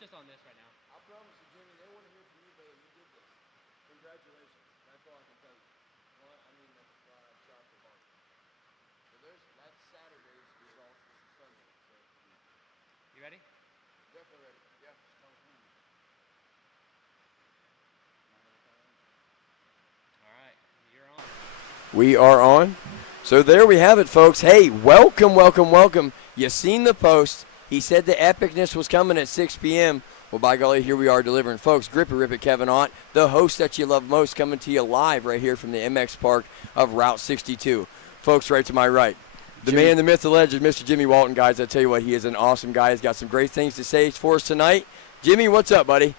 just on this right now. I promise you, Jimmy, they want to hear from you, brother. You did this. Congratulations. That's all I can tell you. Well, I mean, that's why I shot for hard. So that's Saturday's results. This is Sunday. So You ready? definitely ready. Yeah. All right, you're on. We are on. So there we have it, folks. Hey, welcome, welcome, welcome. You seen the post. He said the epicness was coming at 6 p.m. Well, by golly, here we are delivering. Folks, Grip It, Rip It, Kevin Ott, the host that you love most, coming to you live right here from the MX Park of Route 62. Folks, right to my right, the man, the myth, the legend, Mr. Jimmy Walton, guys. I tell you what, he is an awesome guy. He's got some great things to say for us tonight. Jimmy, what's up, buddy?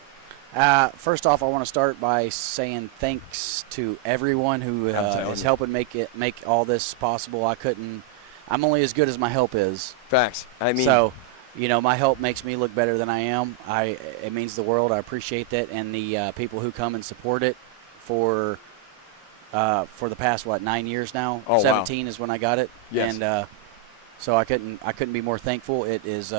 First off, I want to start by saying thanks to everyone who is helping make all this possible. I'm only as good as my help is. Facts. I mean, so, my help makes me look better than I am. It means the world. I appreciate that, and the people who come and support it for the past 9 years now. Oh, 17 wow. is when I got it. Yes. And so I couldn't be more thankful. It is.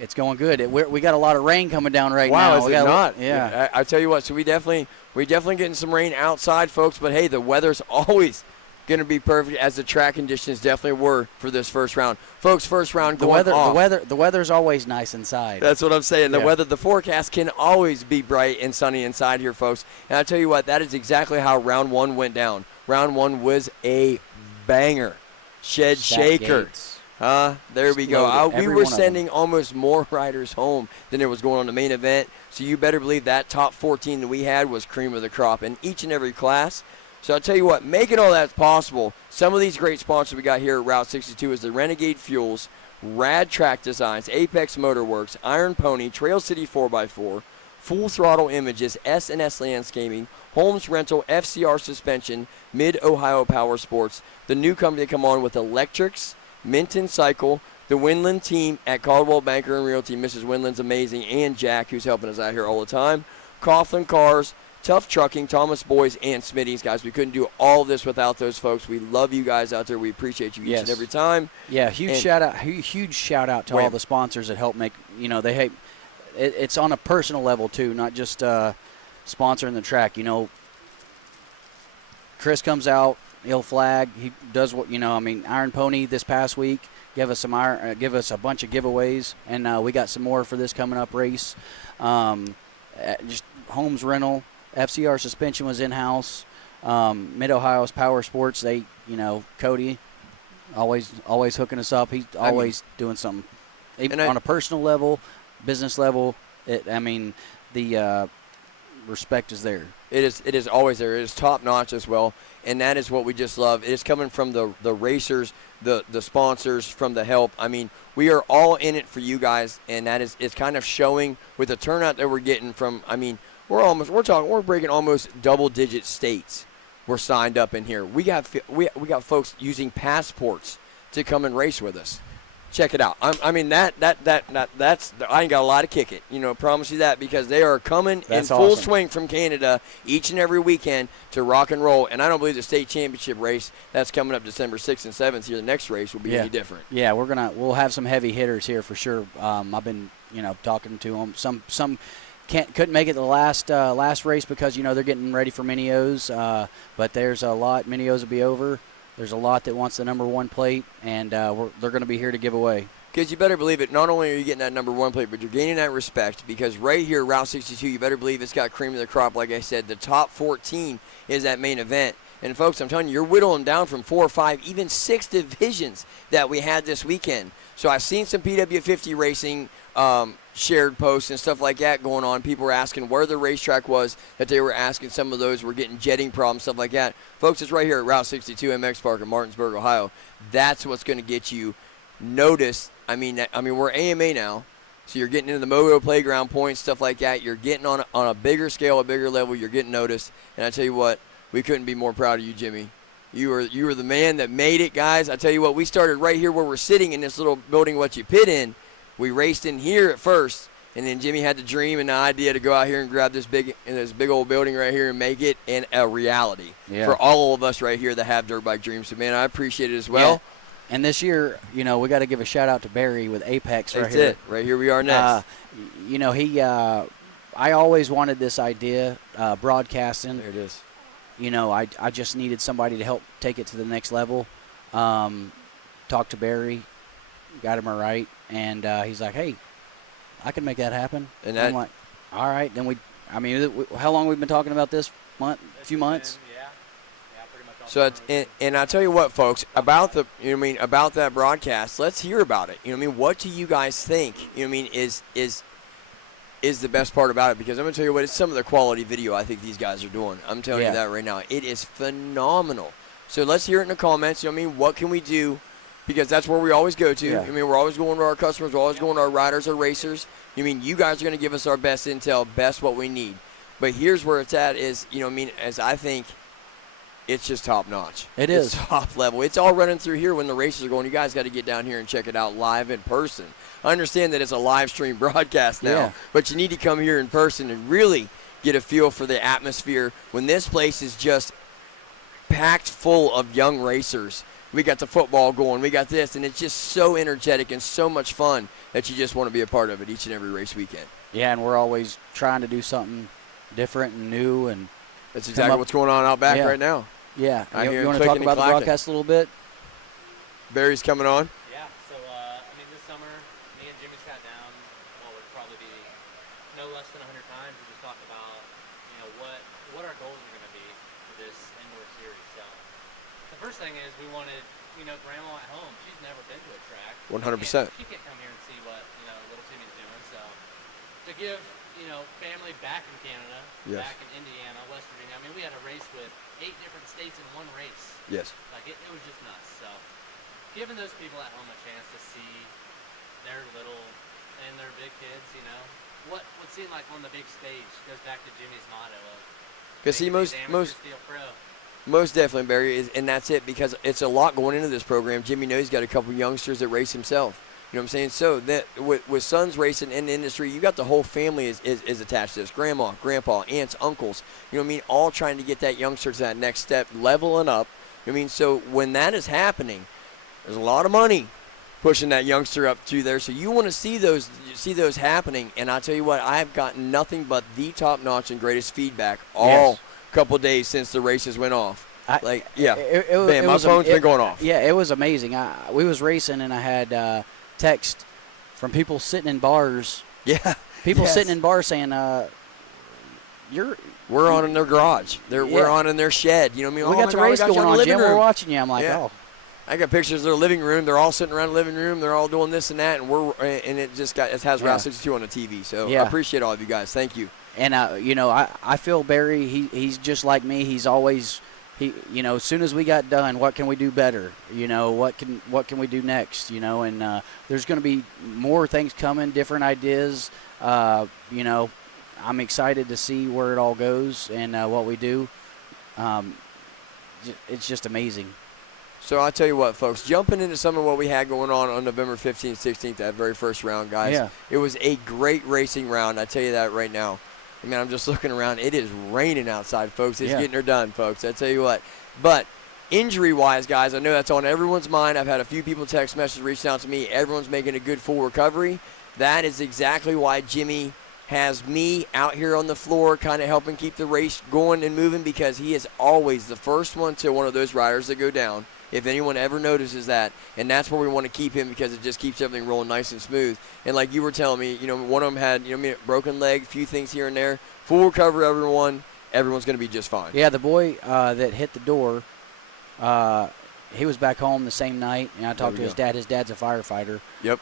It's going good. We got a lot of rain coming down right now. Wow, is it not? Yeah. I tell you what, so we definitely getting some rain outside, folks, but hey, the weather's always going to be perfect, as the track conditions definitely were for this first round. Folks, first round going off. The weather's always nice inside. That's what I'm saying. The forecast can always be bright and sunny inside here, folks. And I tell you what, that is exactly how round one went down. Round one was a banger. Shed shaker. Gates. There we go. We were sending almost more riders home than there was going on the main event. So you better believe that top 14 that we had was cream of the crop in each and every class. So I'll tell you what, making all that possible, some of these great sponsors we got here at Route 62 is the Renegade Fuels, Rad Track Designs, Apex Motorworks, Iron Pony, Trail City 4x4, Full Throttle Images, S&S Landscaping, Holmes Rental, FCR Suspension, Mid-Ohio Power Sports, the new company that come on with electrics, Minton Cycle, the Winland team at Caldwell Banker and Realty. Mrs. Winland's amazing, and Jack, who's helping us out here all the time. Coughlin Cars, Tough Trucking, Thomas Boys, and Smitty's. Guys, we couldn't do all this without those folks. We love you guys out there. We appreciate you each and every time. Yeah, huge shout out to all the sponsors that help make, it's on a personal level too, not just sponsoring the track. Chris comes out, he'll flag. He does what Iron Pony this past week give us a bunch of giveaways, and we got some more for this coming up race. Just Holmes Rental, FCR Suspension was in house. Mid Ohio's Power Sports. They, Cody, always hooking us up. He's always doing something, even on a personal level, business level. The respect is there. It is always there. It is top notch as well, and that is what we just love. It is coming from the racers, the sponsors, from the help. I mean, we are all in it for you guys, and that is it's kind of showing with the turnout that we're getting from. I mean, we're breaking almost double-digit states. We're signed up in here. We got folks using passports to come and race with us. Check it out. That's I ain't got a lot to kick it. Promise you that, because they are coming in full swing from Canada each and every weekend to rock and roll. And I don't believe the state championship race that's coming up December 6th and 7th here, the next race, will be any different. Yeah, we'll have some heavy hitters here for sure. I've been talking to them. Some couldn't make it the last race because they're getting ready for Mini-O's. But there's a lot. Mini-O's will be over. There's a lot that wants the number one plate, and they're going to be here to give away. Because you better believe it, not only are you getting that number one plate, but you're gaining that respect, because right here, Route 62, you better believe it's got cream of the crop. Like I said, the top 14 is that main event. And, folks, I'm telling you, you're whittling down from 4 or 5, even 6 divisions that we had this weekend. So I've seen some PW50 racing shared posts and stuff like that going on. People were asking where the racetrack was, that they were asking. Some of those were getting jetting problems, stuff like that. Folks, it's right here at Route 62 MX Park in Martinsburg, Ohio. That's what's going to get you noticed. I mean, we're AMA now, so you're getting into the Moto Playground points, stuff like that. You're getting on a bigger scale, a bigger level. You're getting noticed. And I tell you what, we couldn't be more proud of you, Jimmy. You were the man that made it, guys. I tell you what, we started right here where we're sitting in this little building what you pit in. We raced in here at first, and then Jimmy had the dream and the idea to go out here and grab this big old building right here and make it a reality for all of us right here that have dirt bike dreams. So, man, I appreciate it as well. And this year, we got to give a shout out to Barry with Apex right That's here. it. Right here we are next. I always wanted this idea, broadcasting. There it is. I just needed somebody to help take it to the next level. Talked to Barry, got him right, and he's like, "Hey, I can make that happen." And I'm like, "All right." Then how long we've been talking about this? A few months. Yeah, pretty much. All So summer. and I tell you what, folks, about about that broadcast. Let's hear about it. What do you guys think? Is the best part about it, because I'm going to tell you what, it's some of the quality video I think these guys are doing. I'm telling you that right now. It is phenomenal. So let's hear it in the comments. What can we do? Because that's where we always go to. Yeah. We're always going to our customers. We're always going to our riders, our racers. You guys are going to give us our best intel, best what we need. But here's where it's at is, as I think it's just top notch. It's top level. It's all running through here when the races are going. You guys got to get down here and check it out live in person. I understand that it's a live stream broadcast now, but you need to come here in person and really get a feel for the atmosphere when this place is just packed full of young racers. We got the football going, we got this, and it's just so energetic and so much fun that you just want to be a part of it each and every race weekend. Yeah, and we're always trying to do something different and new, and that's exactly what's going on out back right now. Yeah, you want to talk about the broadcast a little bit? Barry's coming on. Yeah, so this summer, me and Jimmy sat down. Well, it would probably be no less than 100 times to just talk about, what our goals are going to be for this indoor series. So the first thing is we wanted, Grandma at home. She's never been to a track. 100%. She can't come here and see what little Timmy's doing. So to give family back in Canada, back in Indiana, West Virginia. We had a race with 8 different states in one race. Yes. It was just nuts. So giving those people at home a chance to see their little and their big kids, what seemed like on the big stage goes back to Jimmy's motto of. Because most definitely, Barry, and that's it, because it's a lot going into this program. Jimmy knows he's got a couple youngsters that race himself. You know what I'm saying? So that with sons racing in the industry, you got the whole family is attached to this. Grandma, grandpa, aunts, uncles, all trying to get that youngster to that next step, leveling up. So when that is happening, there's a lot of money pushing that youngster up to there. So you want to see those happening. And I tell you what, I've gotten nothing but the top-notch and greatest feedback all couple days since the races went off. My phone's been going off. Yeah, it was amazing. We was racing, and I had text from people sitting in bars. Yeah. People sitting in bars saying, we're on in their garage. We're on in their shed. We got the race going on, Jim. We're watching you. I'm like, I got pictures of their living room. They're all sitting around the living room. They're all doing this and that, and it has Route 62 on the TV. So I appreciate all of you guys. Thank you. And I feel Barry. He's just like me. He's always as soon as we got done, what can we do better? What can we do next? And there's going to be more things coming, different ideas. I'm excited to see where it all goes and what we do. It's just amazing. So I'll tell you what, folks, jumping into some of what we had going on November 15th, 16th, that very first round, guys. Yeah. It was a great racing round. I tell you that right now. I'm just looking around. It is raining outside, folks. It's getting her done, folks. I tell you what. But injury-wise, guys, I know that's on everyone's mind. I've had a few people text messages reaching out to me. Everyone's making a good full recovery. That is exactly why Jimmy has me out here on the floor kind of helping keep the race going and moving, because he is always the first one to one of those riders that go down, if anyone ever notices that. And that's where we want to keep him, because it just keeps everything rolling nice and smooth. And like you were telling me, one of them had, broken leg, a few things here and there. Full recovery, everyone. Everyone's going to be just fine. Yeah, the boy that hit the door, he was back home the same night, and I talked to his dad. His dad's a firefighter. Yep.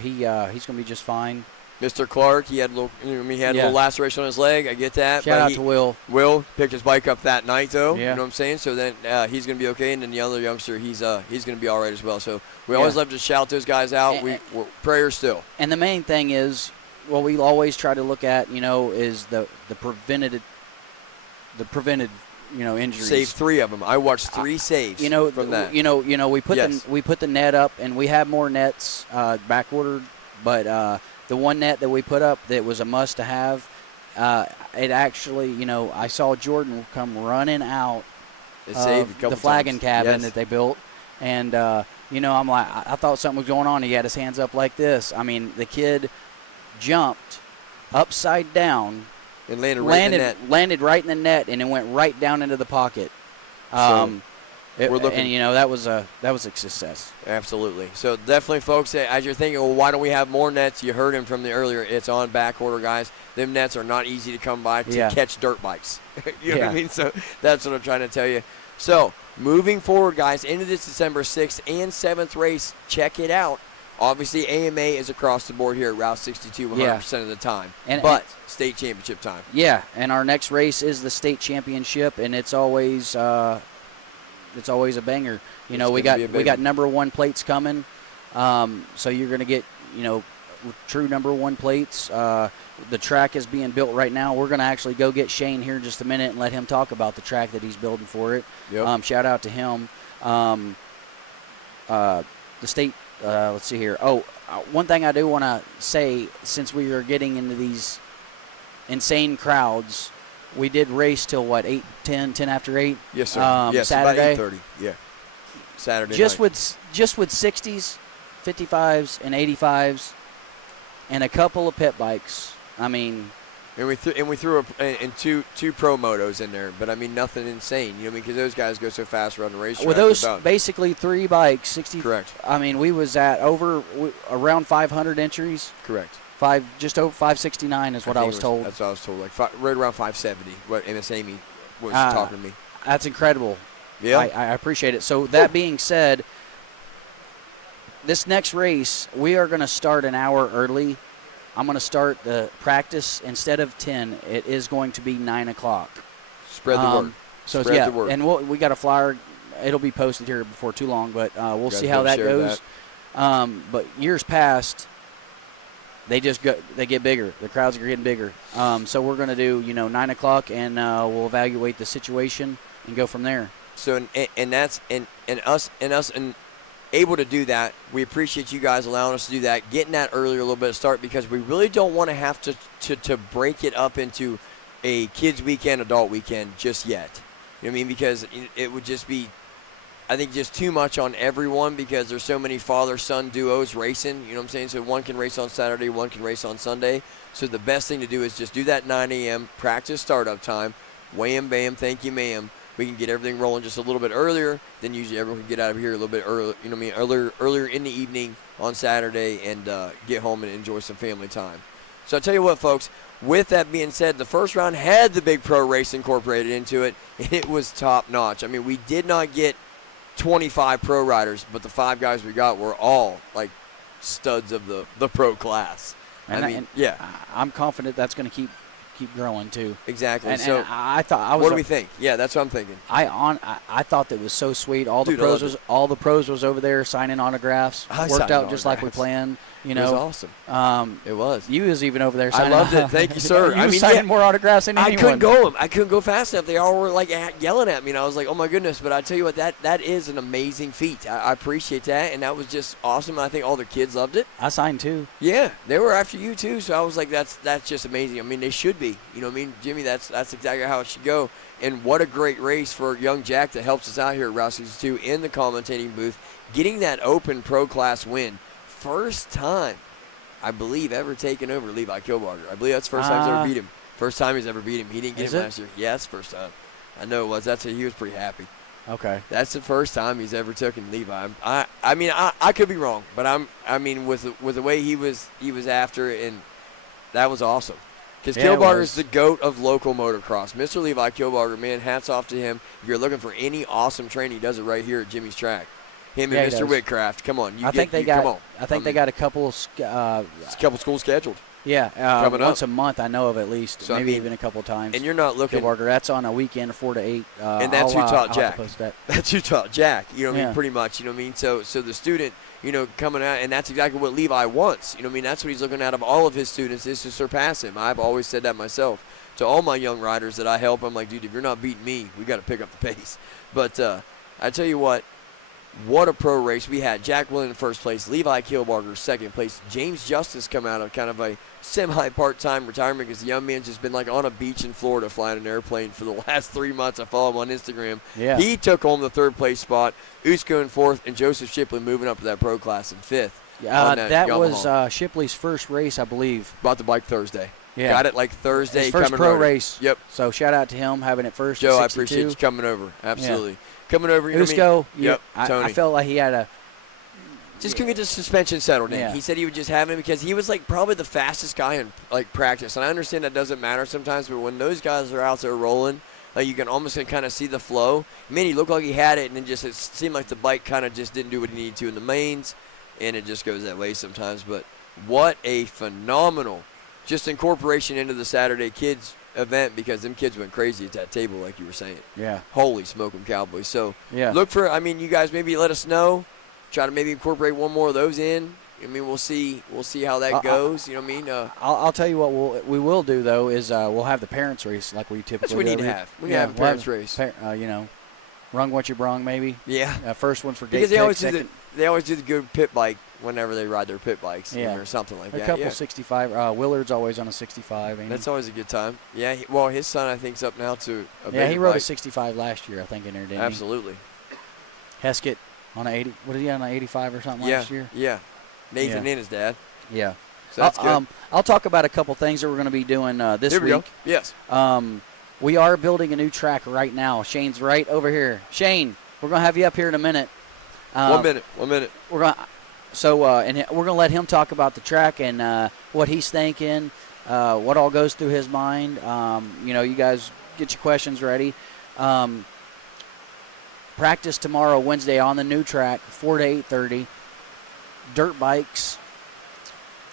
He's going to be just fine. Mr. Clark, he had a little laceration on his leg. I get that. Shout out to Will. Will picked his bike up that night, though. Yeah. You know what I'm saying? So then he's going to be okay, and then the other youngster, he's going to be all right as well. So we always love to shout those guys out. We're prayers still. And the main thing is, what we always try to look at, is the prevented injuries. Saved 3 of them. I watched 3 saves from that. We put the net up, and we have more nets back ordered, but the one net that we put up that was a must to have, it actually, I saw Jordan come running out it saved a couple the flagging times. cabin that they built, and I'm like, I thought something was going on. He had his hands up like this. I mean, the kid jumped upside down. And landed right in the net. Landed right in the net, and it went right down into the pocket. We're looking, and that was a success. Absolutely. So definitely, folks, as you're thinking, well, why don't we have more nets? You heard him from the earlier. It's on back order, guys. Them nets are not easy to come by to catch dirt bikes. You know what I mean? So that's what I'm trying to tell you. So moving forward, guys, into this December 6th and 7th race, check it out. Obviously, AMA is across the board here at Route 62 100% of the time, but state championship time. Yeah, and our next race is the state championship, and it's always a banger. We got number 1 plates coming, so you're going to get true number 1 plates. The track is being built right now. We're going to actually go get Shane here in just a minute and let him talk about the track that he's building for it. Yep. Shout out to him. The state. Let's see here. One thing I do want to say, since we are getting into these insane crowds, we did race till 8, 10 after 8? Yes, sir. Yes, Saturday. About 8:30. Yeah. Saturday just night. with 60s, 55s, and 85s, and a couple of pit bikes. I mean, and we threw two pro motos in there, but I mean nothing insane, because those guys go so fast around the racetrack. Well, those basically 3 bikes, 60. Correct. I mean, we was at around 500 entries. Correct. Just over 569 is what I was told. That's what I was told. Like right around 570. What MS Amy was talking to me. That's incredible. Yeah. I appreciate it. So that being said, this next race we are going to start an hour early. I'm going to start the practice instead of 10. It is going to be 9 o'clock. Spread the word. So Spread the word. And we got a flyer. It'll be posted here before too long, but we'll see how that goes. But years past, they get bigger. The crowds are getting bigger. So we're going to do 9 o'clock, and we'll evaluate the situation and go from there. So and us able to do that. We appreciate you guys allowing us to do that, getting that earlier a little bit of start, because we really don't want to have to break it up into a kids weekend, adult weekend just yet. You know what I mean? Because it would just be, I think, just too much on everyone, because there's so many father-son duos racing. You know what I'm saying? So one can race on Saturday, one can race on Sunday. So the best thing to do is just do that 9 a.m. practice startup time. Wham, bam, thank you, ma'am. We can get everything rolling just a little bit earlier. Then usually everyone can get out of here a little bit early. You know what I mean? Earlier in the evening on Saturday, and get home and enjoy some family time. So I'll tell you what, folks. With that being said, the first round had the big pro race incorporated into it, and it was top notch. I mean, we did not get 25 pro riders, but the 5 guys we got were all like studs of the pro class. I'm confident that's going to keep growing too. Exactly. And I thought what do we think? Yeah, that's what I'm thinking. I thought that was so sweet. All the pros was over there signing autographs. Worked out just like we planned. It was awesome. It was. You was even over there signing. I loved it. Thank you, sir. You signing more autographs than anyone. I couldn't go fast enough. They all were like yelling at me, and I was like, oh my goodness. But I tell you what, that is an amazing feat. I appreciate that, and that was just awesome. I think all the kids loved it. I signed too. Yeah, they were after you too. So I was like, that's just amazing. I mean, they should be. You know what I mean, Jimmy? That's exactly how it should go. And what a great race for young Jack that helps us out here at Route 62 in the commentating booth, getting that open pro class win. First time, I believe, ever taken over Levi Kilbarger. I believe that's the first time he's ever beat him. First time he's ever beat him. He didn't get him last year. Yeah, that's the first time. I know it was. He was pretty happy. Okay. That's the first time he's ever taken Levi. I mean, I could be wrong, but with the way he was after it, and that was awesome. Because Kilbarger is the GOAT of local motocross. Mr. Levi Kilbarger, man, hats off to him. If you're looking for any awesome training, he does it right here at Jimmy's track. Him and Mr. Whitcraft. Come on. I think they got a couple schools scheduled. Yeah, coming once up. a month I know of at least, so, maybe even a couple times. And you're not looking. Kilbarger, that's on a weekend, 4 to 8. And that's who taught Jack. That's who taught Jack. You know what I mean? Pretty much. You know what I mean? So the student, coming out, and that's exactly what Levi wants. You know what I mean? That's what he's looking out of all of his students, is to surpass him. I've always said that myself to all my young riders that I help. I'm like, dude, if you're not beating me, we got to pick up the pace. But I tell you what, What a pro race. We had Jack Willen in first place, Levi Kilbarger second place, James Justice come out of kind of a semi-part-time retirement because the young man's just been like on a beach in Florida flying an airplane for the last 3 months. I follow him on Instagram. Yeah. He took home the third place spot, Usko in fourth, and Joseph Shipley moving up to that pro class in fifth. That was Shipley's first race, I believe. Bought the bike Thursday. Yeah. Got it like Thursday. His first coming pro over. race. Yep. So shout out to him having it first. Joe, at I appreciate you coming over. Absolutely. Yeah. Coming over. You know Usko, what I mean? Yep. Tony. I felt like he had a. Just couldn't get the suspension settled in. Yeah. He said he would just have it because he was like probably the fastest guy in like practice. And I understand that doesn't matter sometimes, but when those guys are out there rolling, like you can almost kind of see the flow. Man, he looked like he had it, and it seemed like the bike kind of just didn't do what he needed to in the mains, and it just goes that way sometimes. But what a phenomenal just incorporation into the Saturday Kids event, because them kids went crazy at that table, like you were saying. Yeah. Holy smoke 'em Cowboys. So yeah. look for, I mean, you guys maybe let us know. Try to maybe incorporate one more of those in. I mean, we'll see how that goes. You know what I mean? I'll tell you what we will do though is we'll have the parents race like we typically. That's what we need to have. We need to have a parents race. You know, rung what you brung maybe. Yeah. First one for because gate they always do the good pit bike whenever they ride their pit bikes, or something like that. A couple 65. Willard's always on a 65. That's always a good time. Yeah. Well, his son I think's up now to a yeah. He rode bike. a 65 last year, I think, in there. Didn't Absolutely. He? Heskett on an 80. What did he on an 85 or something last year? Yeah. Nathan and his dad. Yeah. So that's good. I'll talk about a couple things that we're going to be doing this week. Here we go. Yes. We are building a new track right now. Shane's right over here. Shane, we're going to have you up here in a minute. 1 minute. 1 minute. We're going. And we're going to let him talk about the track and what he's thinking, what all goes through his mind. You guys get your questions ready. Practice tomorrow, Wednesday, on the new track, 4 to 8:30. Dirt bikes.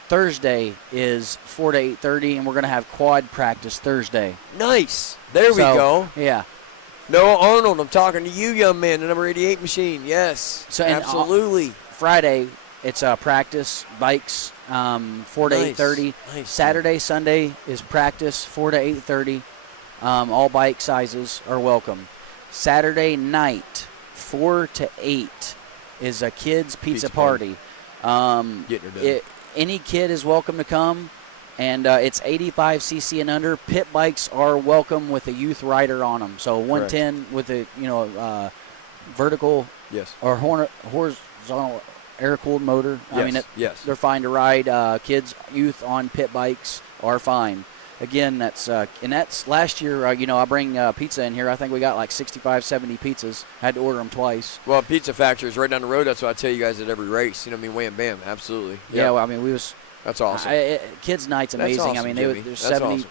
Thursday is 4 to 8:30, and we're going to have quad practice Thursday. Nice. There we go. Yeah. Noah Arnold, I'm talking to you, young man, the number 88 machine. Yes. So absolutely. Friday, it's practice bikes, 4 to 8:30. Nice. Saturday, Sunday is practice, 4 to 8:30. All bike sizes are welcome. Saturday night, 4 to 8, is a kids' pizza party. Getting her done. Any kid is welcome to come, and it's 85cc and under. Pit bikes are welcome with a youth rider on them. So 110 with a vertical or horizontal air-cooled motor. Yes. They're fine to ride. Kids, youth on pit bikes are fine. Again, that's last year. I bring pizza in here. I think we got like 65, 70 pizzas. Had to order them twice. Well, Pizza Factory is right down the road. That's what I tell you guys at every race. You know what I mean? Wham, bam, absolutely. Yep. Yeah, well, we was. That's awesome. Kids' night's amazing. That's awesome, there's 70, awesome.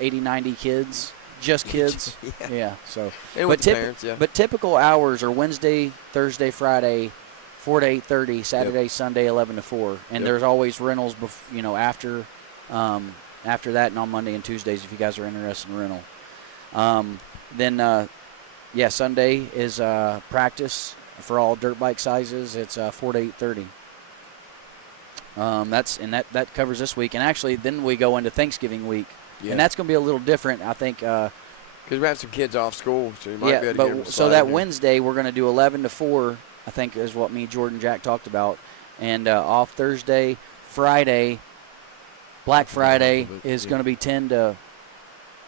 80, 90 kids, just kids. Yeah. So, but typical hours are Wednesday, Thursday, Friday, 4 to 8:30. Saturday, Sunday, 11 to 4. And there's always rentals. After that, and on Monday and Tuesdays, if you guys are interested in rental. Sunday is practice for all dirt bike sizes. It's 4 to 8:30. That covers this week, and actually, then we go into Thanksgiving week, and that's going to be a little different, I think. Because we have some kids off school, so you might be able to get them so that Wednesday we're going to do 11 to 4. I think is what me, Jordan, Jack talked about, and off Thursday, Friday. Black Friday is going to be 10 to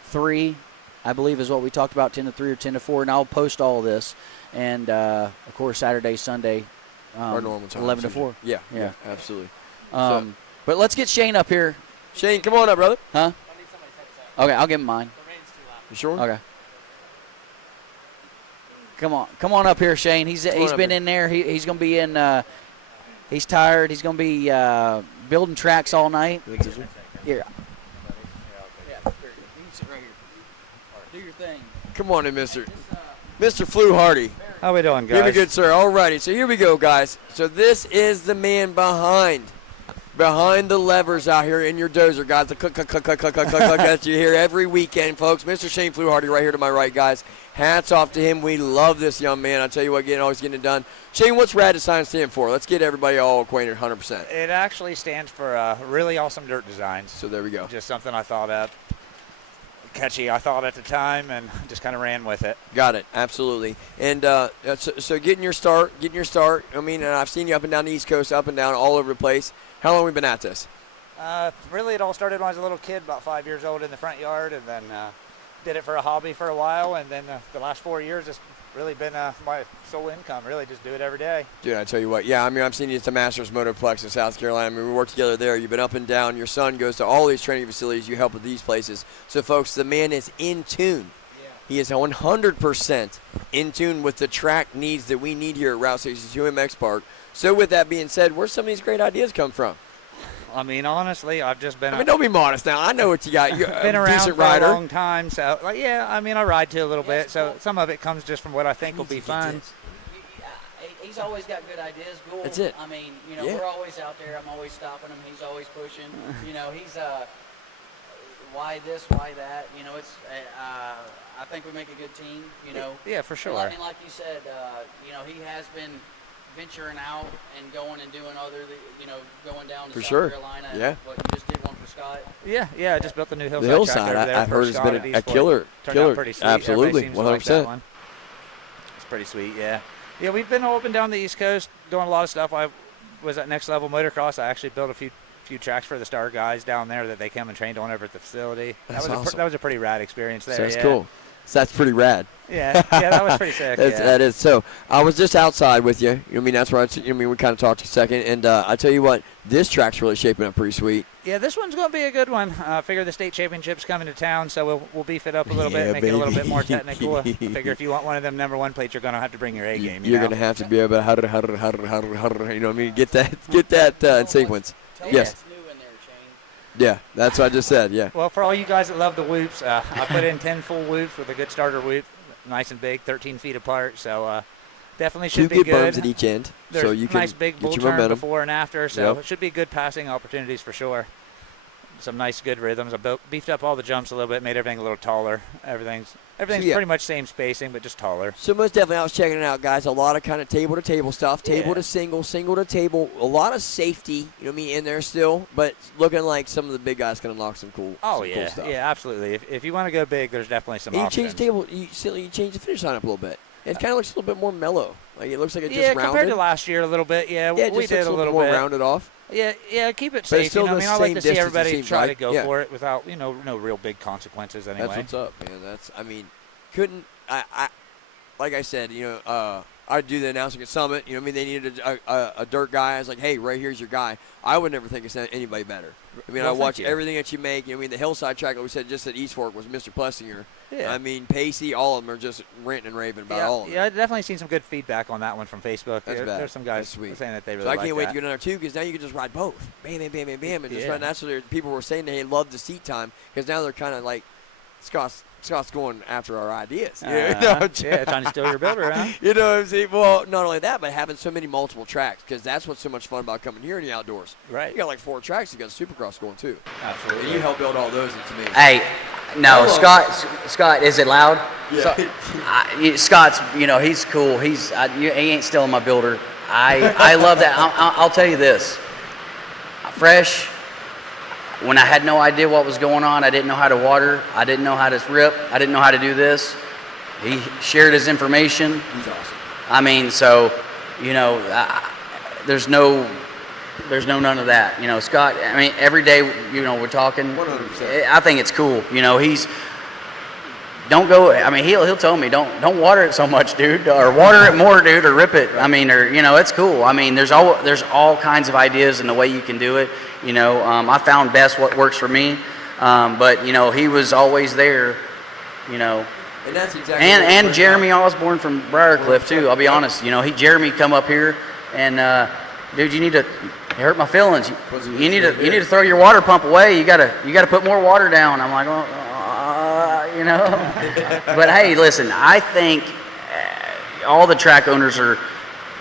3, I believe is what we talked about, 10 to 3 or 10 to 4, and I'll post all of this. And, of course, Saturday, Sunday, our normal time, 11 to 4. Yeah, absolutely. But let's get Shane up here. Shane, come on up, brother. Huh? Okay, I'll give him mine. The rain's too loud. You sure? Okay. Come on up here, Shane. He's been in there. He's going to be in. He's tired. He's going to be building tracks all night. Here. Yeah, you can sit right here. Do your thing. Come on in, Mr. Flew Hardy. How we doing, guys? Very good, sir. All righty. So here we go, guys. So this is the man behind the levers out here in your dozer, guys. The click that you hear every weekend, folks. Mr. Shane Flew Hardy right here to my right, guys. Hats off to him. We love this young man. I tell you what, always getting it done. Shane, what's Rad Design stand for? Let's get everybody all acquainted 100%. It actually stands for really awesome dirt designs. So there we go. Just something I thought up. catchy, I thought at the time, and just kind of ran with it. Got it, absolutely. And so getting your start. I mean, I've seen you up and down the East Coast, up and down, all over the place. How long have we been at this? Really, it all started when I was a little kid, about 5 years old, in the front yard, and then did it for a hobby for a while, and then the last 4 years, it's really been my sole income. Really, just do it every day. Dude, I tell you what, yeah, I mean, I've seen you at the Masters Motorplex in South Carolina. I mean, we work together there. You've been up and down. Your son goes to all these training facilities. You help with these places. So, folks, the man is in tune. Yeah. He is 100% in tune with the track needs that we need here at Route 62 MX Park. So, with that being said, where's some of these great ideas come from? I mean, honestly, I've just been. I mean, don't be modest now. I know what you got. You're been a around decent for rider. a long time, so yeah. I mean, I ride too a little bit, so some of it comes just from what I think will be fun. He's always got good ideas. Cool. That's it. I mean, we're always out there. I'm always stopping him. He's always pushing. He's why this, why that. It's. I think we make a good team. Yeah, for sure. And like you said, he has been venturing out and going and doing other, going down to for South sure. Carolina. Yeah. But you just did one for Scott. Yeah. I just built the new hillside. The hillside, track over there I've for heard, has Scott been at a killer. Turned out pretty sweet. Absolutely, Everybody seems to like that 100%. one. It's pretty sweet. Yeah. Yeah, we've been all up and down the East Coast doing a lot of stuff. I was at Next Level Motocross. I actually built a few tracks for the Star guys down there that they came and trained on over at the facility. That's awesome. That was a pretty rad experience there. So that's yeah. cool. So that's pretty rad. Yeah, that was pretty sick. That is. So I was just outside with you. I mean, that's where we kind of talked a second. And I tell you what, this track's really shaping up pretty sweet. Yeah, this one's going to be a good one. I figure the state championship's coming to town, so we'll beef it up a little bit, make it a little bit more technical. I figure if you want one of them number one plates, you're going to have to bring your A game. You're going to have to be able to you know what I mean? Get that in sequence. Yes. Yeah, that's what I just said, yeah. Well, for all you guys that love the whoops, I put in 10 full whoops with a good starter whoop, nice and big, 13 feet apart, so definitely should be good. 2 good berms at each end, There's so you can nice big bull get your turn momentum before and after, so it should be good passing opportunities for sure. Some nice, good rhythms. I beefed up all the jumps a little bit, made everything a little taller. Everything's pretty much same spacing, but just taller. So most definitely, I was checking it out, guys. A lot of kind of table-to-table stuff, table to single, single to table. A lot of safety, you know what I mean, in there still, but looking like some of the big guys going to knock some cool. Oh some yeah, cool stuff. yeah, absolutely. If you want to go big, there's definitely some and options. you change the finish line up a little bit. It kind of looks a little bit more mellow. Like it looks like it just rounded. Yeah, compared to last year a little bit. Yeah, we did a little more bit rounded off. Yeah, keep it safe. Still I mean, I like to see everybody try to like. go for it without, no real big consequences anyway. That's what's up, man. Like I said, I'd do the announcing at Summit. You know what I mean? They needed a dirt guy. I was like, hey, right here's your guy. I would never think it's anybody better. I mean, I watch everything that you make. I mean, the hillside track, like we said, just at East Fork was Mr. Plessinger. Yeah. I mean, Pacey, all of them are just ranting and raving about all of them. Yeah, I've definitely seen some good feedback on that one from Facebook. There's some guys saying that they really So I like can't wait that. to get another two because now you can just ride both. Bam, bam, bam, bam, bam. And just run. That's what people were saying. They loved the seat time because now they're kind of like, Scott's going after our ideas. Trying to steal your builder, huh? You know what I'm saying? Well, not only that, but having so many multiple tracks because that's what's so much fun about coming here in the outdoors. Right. You got like 4 tracks. You got Supercross going too. Absolutely. And you helped build all those. It's amazing. Hey, no, Scott, is it loud? Yeah. Scott's, he's cool. He ain't stealing my builder. I love that. I'll tell you this. Fresh. When I had no idea what was going on, I didn't know how to water, I didn't know how to rip, I didn't know how to do this. He shared his information. He's awesome. I mean, so, there's no none of that. Scott, I mean, every day, we're talking. 100%. I think it's cool. Don't go. I mean, he'll tell me don't water it so much, dude, or water it more, dude, or rip it. I mean, or it's cool. I mean, there's all kinds of ideas in the way you can do it. I found best what works for me, but he was always there. And that's exactly. And Jeremy Osborne from Briarcliff too. I'll be honest. Jeremy come up here and dude, you need to. It hurt my feelings. You need to throw your water pump away. You gotta put more water down. I'm like, But hey, listen, I think all the track owners are,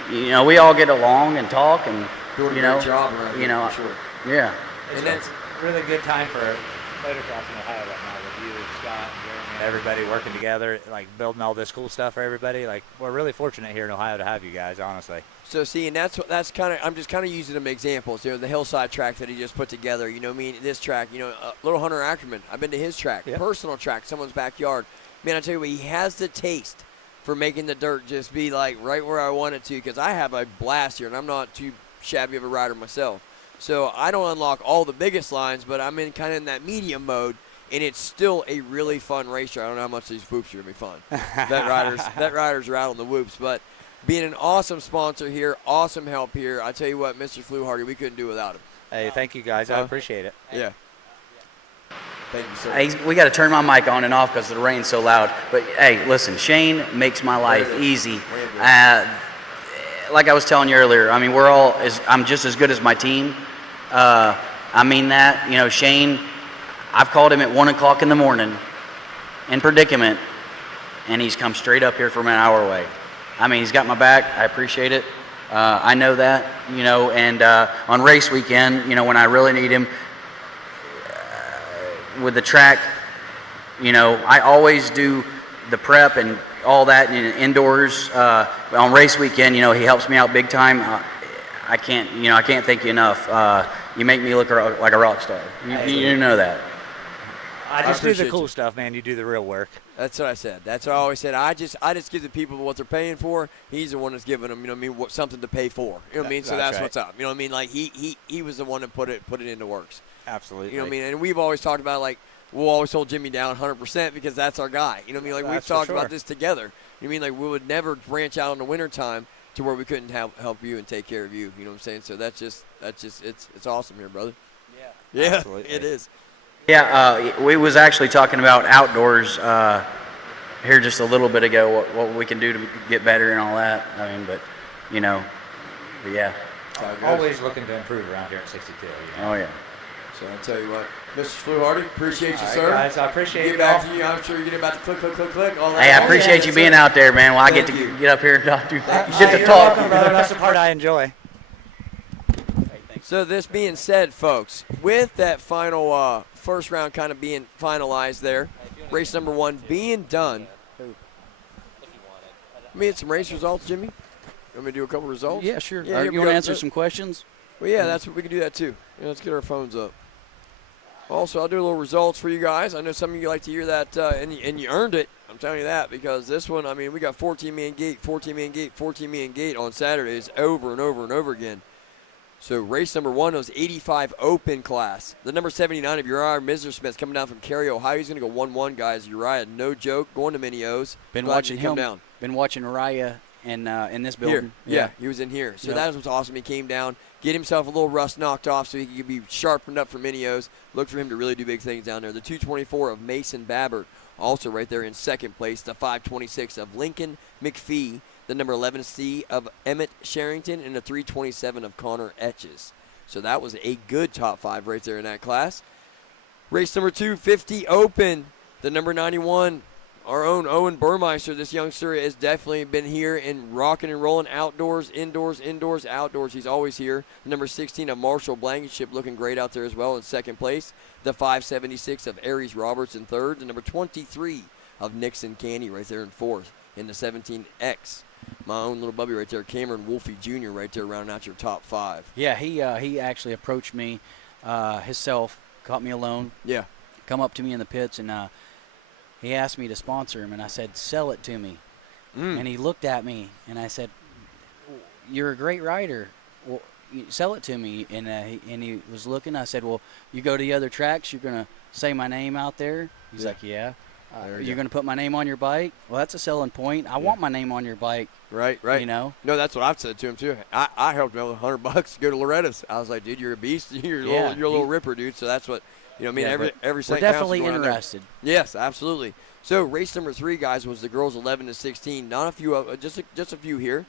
we all get along and talk and doing a great job around here, for sure. Yeah. It's a really good time for motocross in Ohio right now with you, Scott, and Jeremy. everybody working together, like building all this cool stuff for everybody. Like, we're really fortunate here in Ohio to have you guys, honestly. So see, and that's kind of, I'm just kind of using them examples. You know, the hillside track that he just put together. You know, what I mean, this track. You know, little Hunter Ackerman. I've been to his track, personal track, someone's backyard. Man, I tell you what, he has the taste for making the dirt just be like right where I want it to. Because I have a blast here, and I'm not too shabby of a rider myself. So I don't unlock all the biggest lines, but I'm in kind of in that medium mode. And it's still a really fun racer. I don't know how much these whoops are going to be fun. Vet riders are out on the whoops. But being an awesome sponsor here, awesome help here. I tell you what, Mr. Fluharty, we couldn't do without him. Hey, thank you guys. I appreciate it. Yeah. Thank you, sir. Hey, we got to turn my mic on and off because the rain's so loud. But, hey, listen, Shane makes my life easy. Like I was telling you earlier, I mean, I'm just as good as my team. I mean that. You know, Shane, I've called him at 1 o'clock in the morning in predicament, and he's come straight up here from an hour away. I mean, he's got my back. I appreciate it. I know that, you know, and on race weekend, you know, when I really need him with the track, you know, I always do the prep and all that indoors. On race weekend, you know, he helps me out big time. I can't thank you enough. You make me look like a rock star. You know that. I just do the cool stuff, man. You do the real work. That's what I said. That's what I always said. I just give the people what they're paying for. He's the one that's giving them, you know what I mean, something to pay for. You know what I mean? So that's right. what's up. You know what I mean? Like he was the one that put it into works. Absolutely. You know what I mean? And we've always talked about, like, we'll always hold Jimmy down 100% because that's our guy. You know what I mean? Like, we've talked about this together. You know what I mean? Like, we would never branch out in the wintertime to where we couldn't help you and take care of you. You know what I'm saying? So that's just it's awesome here, brother. Yeah. Absolutely. It is. Yeah, we was actually talking about outdoors here just a little bit ago, what we can do to get better and all that. I mean, but yeah. Always looking to improve around here at 62. You know? Oh, yeah. So I'll tell you what, Mr. Fluharty, appreciate you, All right, sir. guys, I appreciate Get it. back to you. I'm sure you're getting about to click, all that. Hey, I appreciate you being out there, man. Well, I get to get up here and talk to You're welcome, brother. That's the part I enjoy. So this being said, folks, with that final first round kind of being finalized there, race number 1 being done. Let me get some race results, Jimmy. Want me to do a couple results? Yeah, sure. Yeah, You want to answer some questions? Well, yeah, that's what we can do that too. Yeah, let's get our phones up. Also, I'll do a little results for you guys. I know some of you like to hear that, and you earned it. I'm telling you that because this one, I mean, we got 14-man gate, 14-man gate, 14-man gate on Saturdays over and over and over again. So race number 1 was 85 open class. The number 79 of Uriah Misersmith coming down from Cary, Ohio. He's going to go 1-1, guys. Uriah, no joke, going to Mini O's. Been Glad watching you come him. down. Been watching Uriah in this building. Here. Yeah, he was in here. So that was awesome. He came down, get himself a little rust knocked off so he could be sharpened up for Mini O's. Look for him to really do big things down there. The 224 of Mason Babbert, also right there in second place. The 526 of Lincoln McPhee. The number 11C of Emmett Sherrington. And the 327 of Connor Etches. So that was a good top 5 right there in that class. Race number 2, 50 open. The number 91, our own Owen Burmeister. This youngster has definitely been here and rocking and rolling outdoors, indoors, outdoors. He's always here. The number 16 of Marshall Blankenship looking great out there as well in second place. The 576 of Aries Roberts in third. The number 23 of Nixon Canny right there in fourth. In the 17X. My own little bubby right there, Cameron Wolfie Jr. right there rounding out your top 5. Yeah, he actually approached me himself, caught me alone. Yeah. Come up to me in the pits, and he asked me to sponsor him, and I said, sell it to me. And he looked at me, and I said, you're a great rider. Well, sell it to me. And he was looking. I said, well, you go to the other tracks, you're going to say my name out there? He's like, yeah. You're going to put my name on your bike? Well, that's a selling point. I want my name on your bike. Right. You know? No, that's what I've said to him, too. I helped him out with $100 to go to Loretta's. I was like, dude, you're a beast. You're a little ripper, dude. So that's what, you know what I mean? Every we're definitely interested. Yes, absolutely. So race number 3, guys, was the girls 11 to 16. Not a few, just a few here.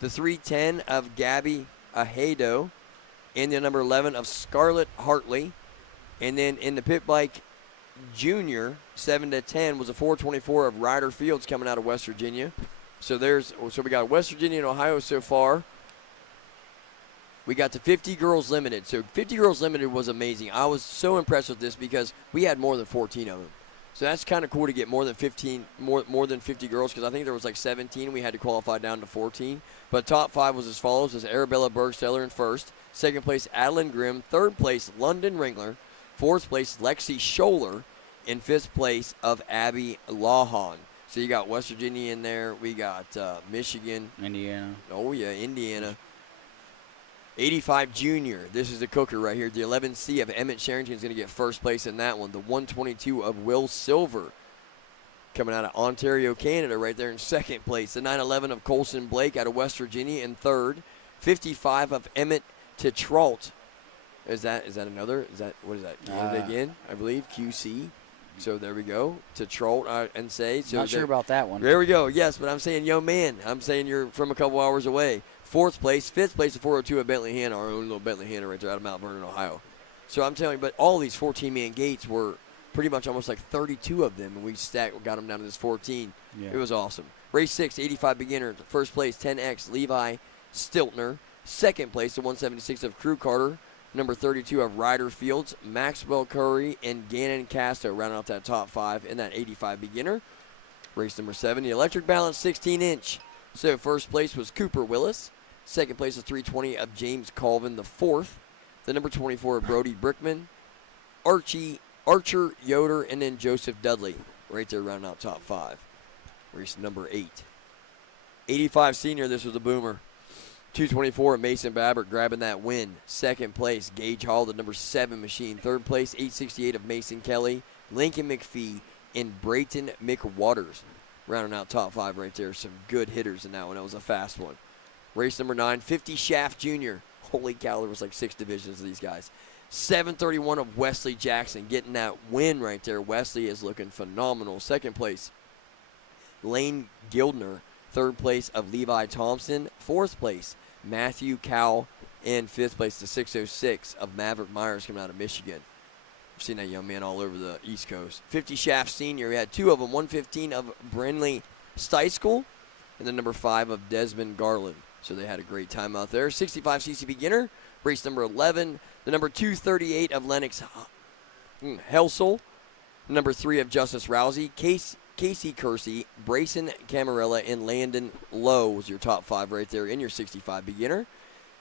The 310 of Gabby Ahedo. And the number 11 of Scarlett Hartley. And then in the pit bike, junior 7 to 10 was a 424 of Ryder Fields coming out of West Virginia. So we got West Virginia and Ohio so far. We got the 50 girls limited. So 50 girls limited was amazing. I was so impressed with this because we had more than 14 of them. So that's kind of cool to get more than 50 girls, because I think there was like 17. We had to qualify down to 14. But top 5 was as follows: as Arabella Bergsteller in first, second place Adeline Grimm, third place London Ringler, fourth place Lexi Scholler, in fifth place of Abby Lawhon. So you got West Virginia in there. We got Michigan. Indiana. Oh, yeah, Indiana. 85 junior. This is the cooker right here. The 11C of Emmett Sherrington is going to get first place in that one. The 122 of Will Silver coming out of Ontario, Canada, right there in second place. The 911 of Colson Blake out of West Virginia in third. 55 of Emmett Tetrault. Is that another? What is that? Canada again, I believe. QC. So there we go. Tetrault and say. So Not sure about that one. There we go. Yes, but I'm saying, yo, man. I'm saying you're from a couple hours away. Fourth place, fifth place, the 402 of Bentley Hanna, our own little Bentley Hanna right there out of Mount Vernon, Ohio. So I'm telling you, but all these 14-man gates were pretty much almost like 32 of them, and we got them down to this 14. Yeah. It was awesome. Race 6, 85 beginner. First place, 10X, Levi Stiltner. Second place, the 176 of Crew Carter. Number 32 of Ryder Fields, Maxwell Curry, and Gannon Casto rounding out that top 5 in that 85 beginner. Race number 7, the electric balance 16-inch. So first place was Cooper Willis. Second place is 320 of James Colvin the fourth. The number 24 of Brody Brickman, Archer Yoder, and then Joseph Dudley right there rounding out top 5. Race number 8. 85 senior, this was a boomer. 224 of Mason Babbert grabbing that win. Second place, Gage Hall, the number 7 machine. Third place, 868 of Mason Kelly, Lincoln McPhee, and Brayton McWaters rounding out top 5 right there. Some good hitters in that one. That was a fast one. Race number 9, 50 Shaft Jr. Holy cow, there was like 6 divisions of these guys. 731 of Wesley Jackson getting that win right there. Wesley is looking phenomenal. Second place, Lane Gildner. Third place of Levi Thompson. Fourth place, Matthew Cowell. And fifth place, the 606 of Maverick Myers coming out of Michigan. I've seen that young man all over the East Coast. 50 Shaft Senior, we had 2 of them. 115 of Brenley Steischel, and then number 5 of Desmond Garland. So they had a great time out there. 65cc beginner, race number 11. The number 238 of Lennox Helsel. Number 3 of Justice Rousey. Casey Kersey, Brayson Camarella, and Landon Lowe was your top 5 right there in your 65 beginner.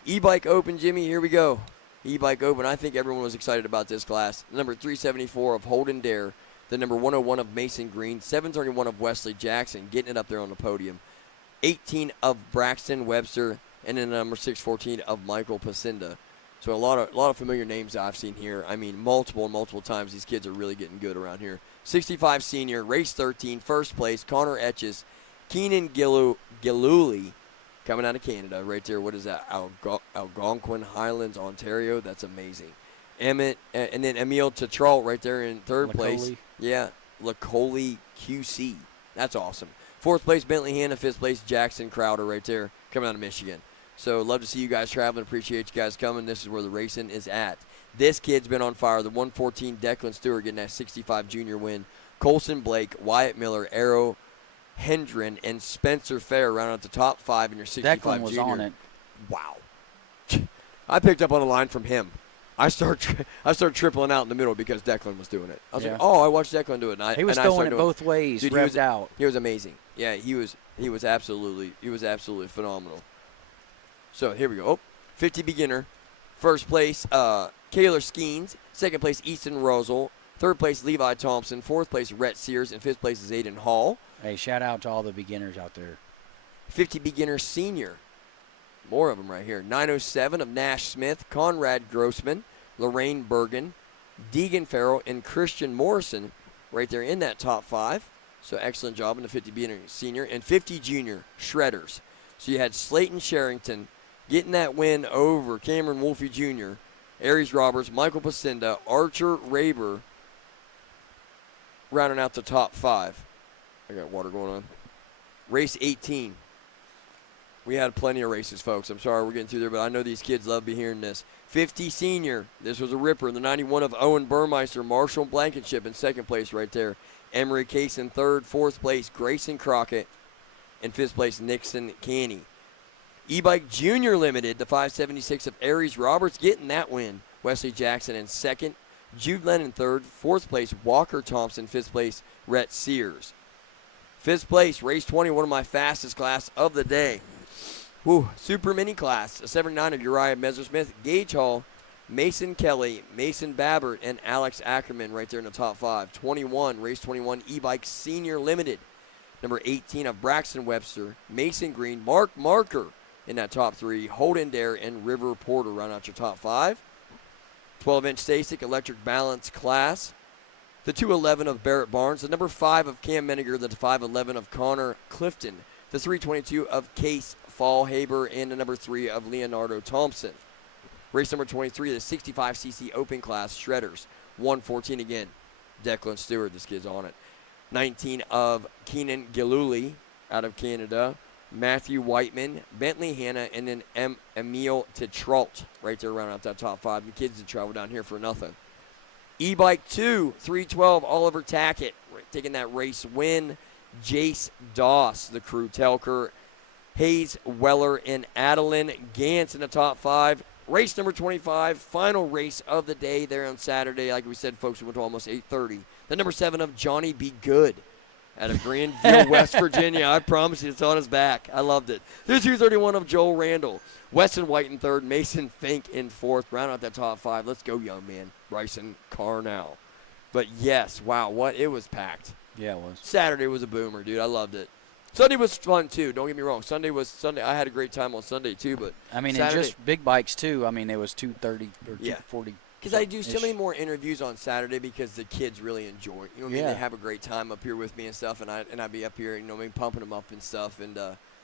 E-Bike Open, Jimmy, here we go. E-Bike Open, I think everyone was excited about this class. The number 374 of Holden Dare. The number 101 of Mason Green. 731 of Wesley Jackson, getting it up there on the podium. 18 of Braxton Webster, and then number 614 of Michael Pacinda. So a lot of familiar names I've seen here. I mean, multiple times these kids are really getting good around here. 65 senior, race 13, first place, Connor Etches, Keenan Gillooly, coming out of Canada, right there. What is that? Algonquin Highlands, Ontario. That's amazing. Emmett, and then Emil Tetrault right there in third place. Yeah, Lacoli QC. That's awesome. Fourth place, Bentley Hanna. Fifth place, Jackson Crowder right there, coming out of Michigan. So love to see you guys traveling. Appreciate you guys coming. This is where the racing is at. This kid's been on fire. The 114 Declan Stewart getting that 65 junior win. Colson Blake, Wyatt Miller, Arrow Hendren, and Spencer Fair round out the top 5 in your 65 Declan was junior. on it. Wow. I picked up on a line from him. I started tripling out in the middle because Declan was doing it. I was like, oh, I watched Declan do it. And he was throwing it both ways, dude, revved out. He was amazing. Yeah, he was absolutely phenomenal. So here we go. 50 beginner. First place, Kaylor Skeens. Second place, Easton Rosal. Third place, Levi Thompson. Fourth place, Rhett Sears. And fifth place is Aiden Hall. Hey, shout out to all the beginners out there. 50 beginner senior. More of them right here. 907 of Nash Smith, Conrad Grossman, Lorraine Bergen, Deegan Farrell, and Christian Morrison right there in that top 5. So excellent job in the 50 beginner senior. And 50 junior, shredders. So you had Slayton Sherrington getting that win over Cameron Wolfe Jr., Aries Roberts, Michael Pacinda, Archer Raber, rounding out the top 5. I got water going on. Race 18. We had plenty of races, folks. I'm sorry we're getting through there, but I know these kids love to be hearing this. 50 senior. This was a ripper. The 91 of Owen Burmeister, Marshall Blankenship in second place right there. Emery Case in third. Fourth place, Grayson Crockett. And fifth place, Nixon Canny. E-Bike Junior Limited, the 576 of Aries Roberts getting that win. Wesley Jackson in second. Jude Lennon third. Fourth place, Walker Thompson. Fifth place, Rhett Sears. Fifth place, race 20, one of my fastest class of the day. Whew, super mini class, a 79 of Uriah Messersmith, Gage Hall, Mason Kelly, Mason Babbert, and Alex Ackerman right there in the top 5. 21, race 21, e-bike senior limited. Number 18 of Braxton Webster, Mason Green, Mark Marker in that top 3, Holden Dare, and River Porter round out your top 5. 12-inch STACYC electric balance class. The 211 of Barrett Barnes, the number 5 of Cam Menninger, the 511 of Connor Clifton, the 322 of Case Fallhaber, and the number 3 of Leonardo Thompson. Race number 23, the 65cc open class shredders. 114 again, Declan Stewart, this kid's on it. 19 of Keenan Gillooly out of Canada, Matthew Whiteman, Bentley Hanna, and then Emil Tetrault right there around out that top 5. The kids that travel down here for nothing. E-Bike 2, 312, Oliver Tackett taking that race win. Jace Doss, the crew, Telker, Hayes Weller, and Adeline Gantz in the top 5. Race number 25, final race of the day there on Saturday. Like we said, folks, we went to almost 8:30. The number 7 of Johnny B. Good out of Grandville, West Virginia. I promise you, it's on his back. I loved it. The 231 of Joel Randall. Weston White in 3rd, Mason Fink in 4th. Round out that top 5. Let's go, young man. Bryson Carnell. But yes, wow, what it was packed. Yeah, it was. Saturday was a boomer, dude. I loved it. Sunday was fun too. Don't get me wrong. Sunday. I had a great time on Sunday too. But I mean, Saturday, and just big bikes too. I mean, it was 230 or Yeah. 240. because I do so many more interviews on Saturday because the kids really enjoy it. You know what I mean? Yeah. They have a great time up here with me and stuff, and I'd be up here, you know, maybe pumping them up and stuff. And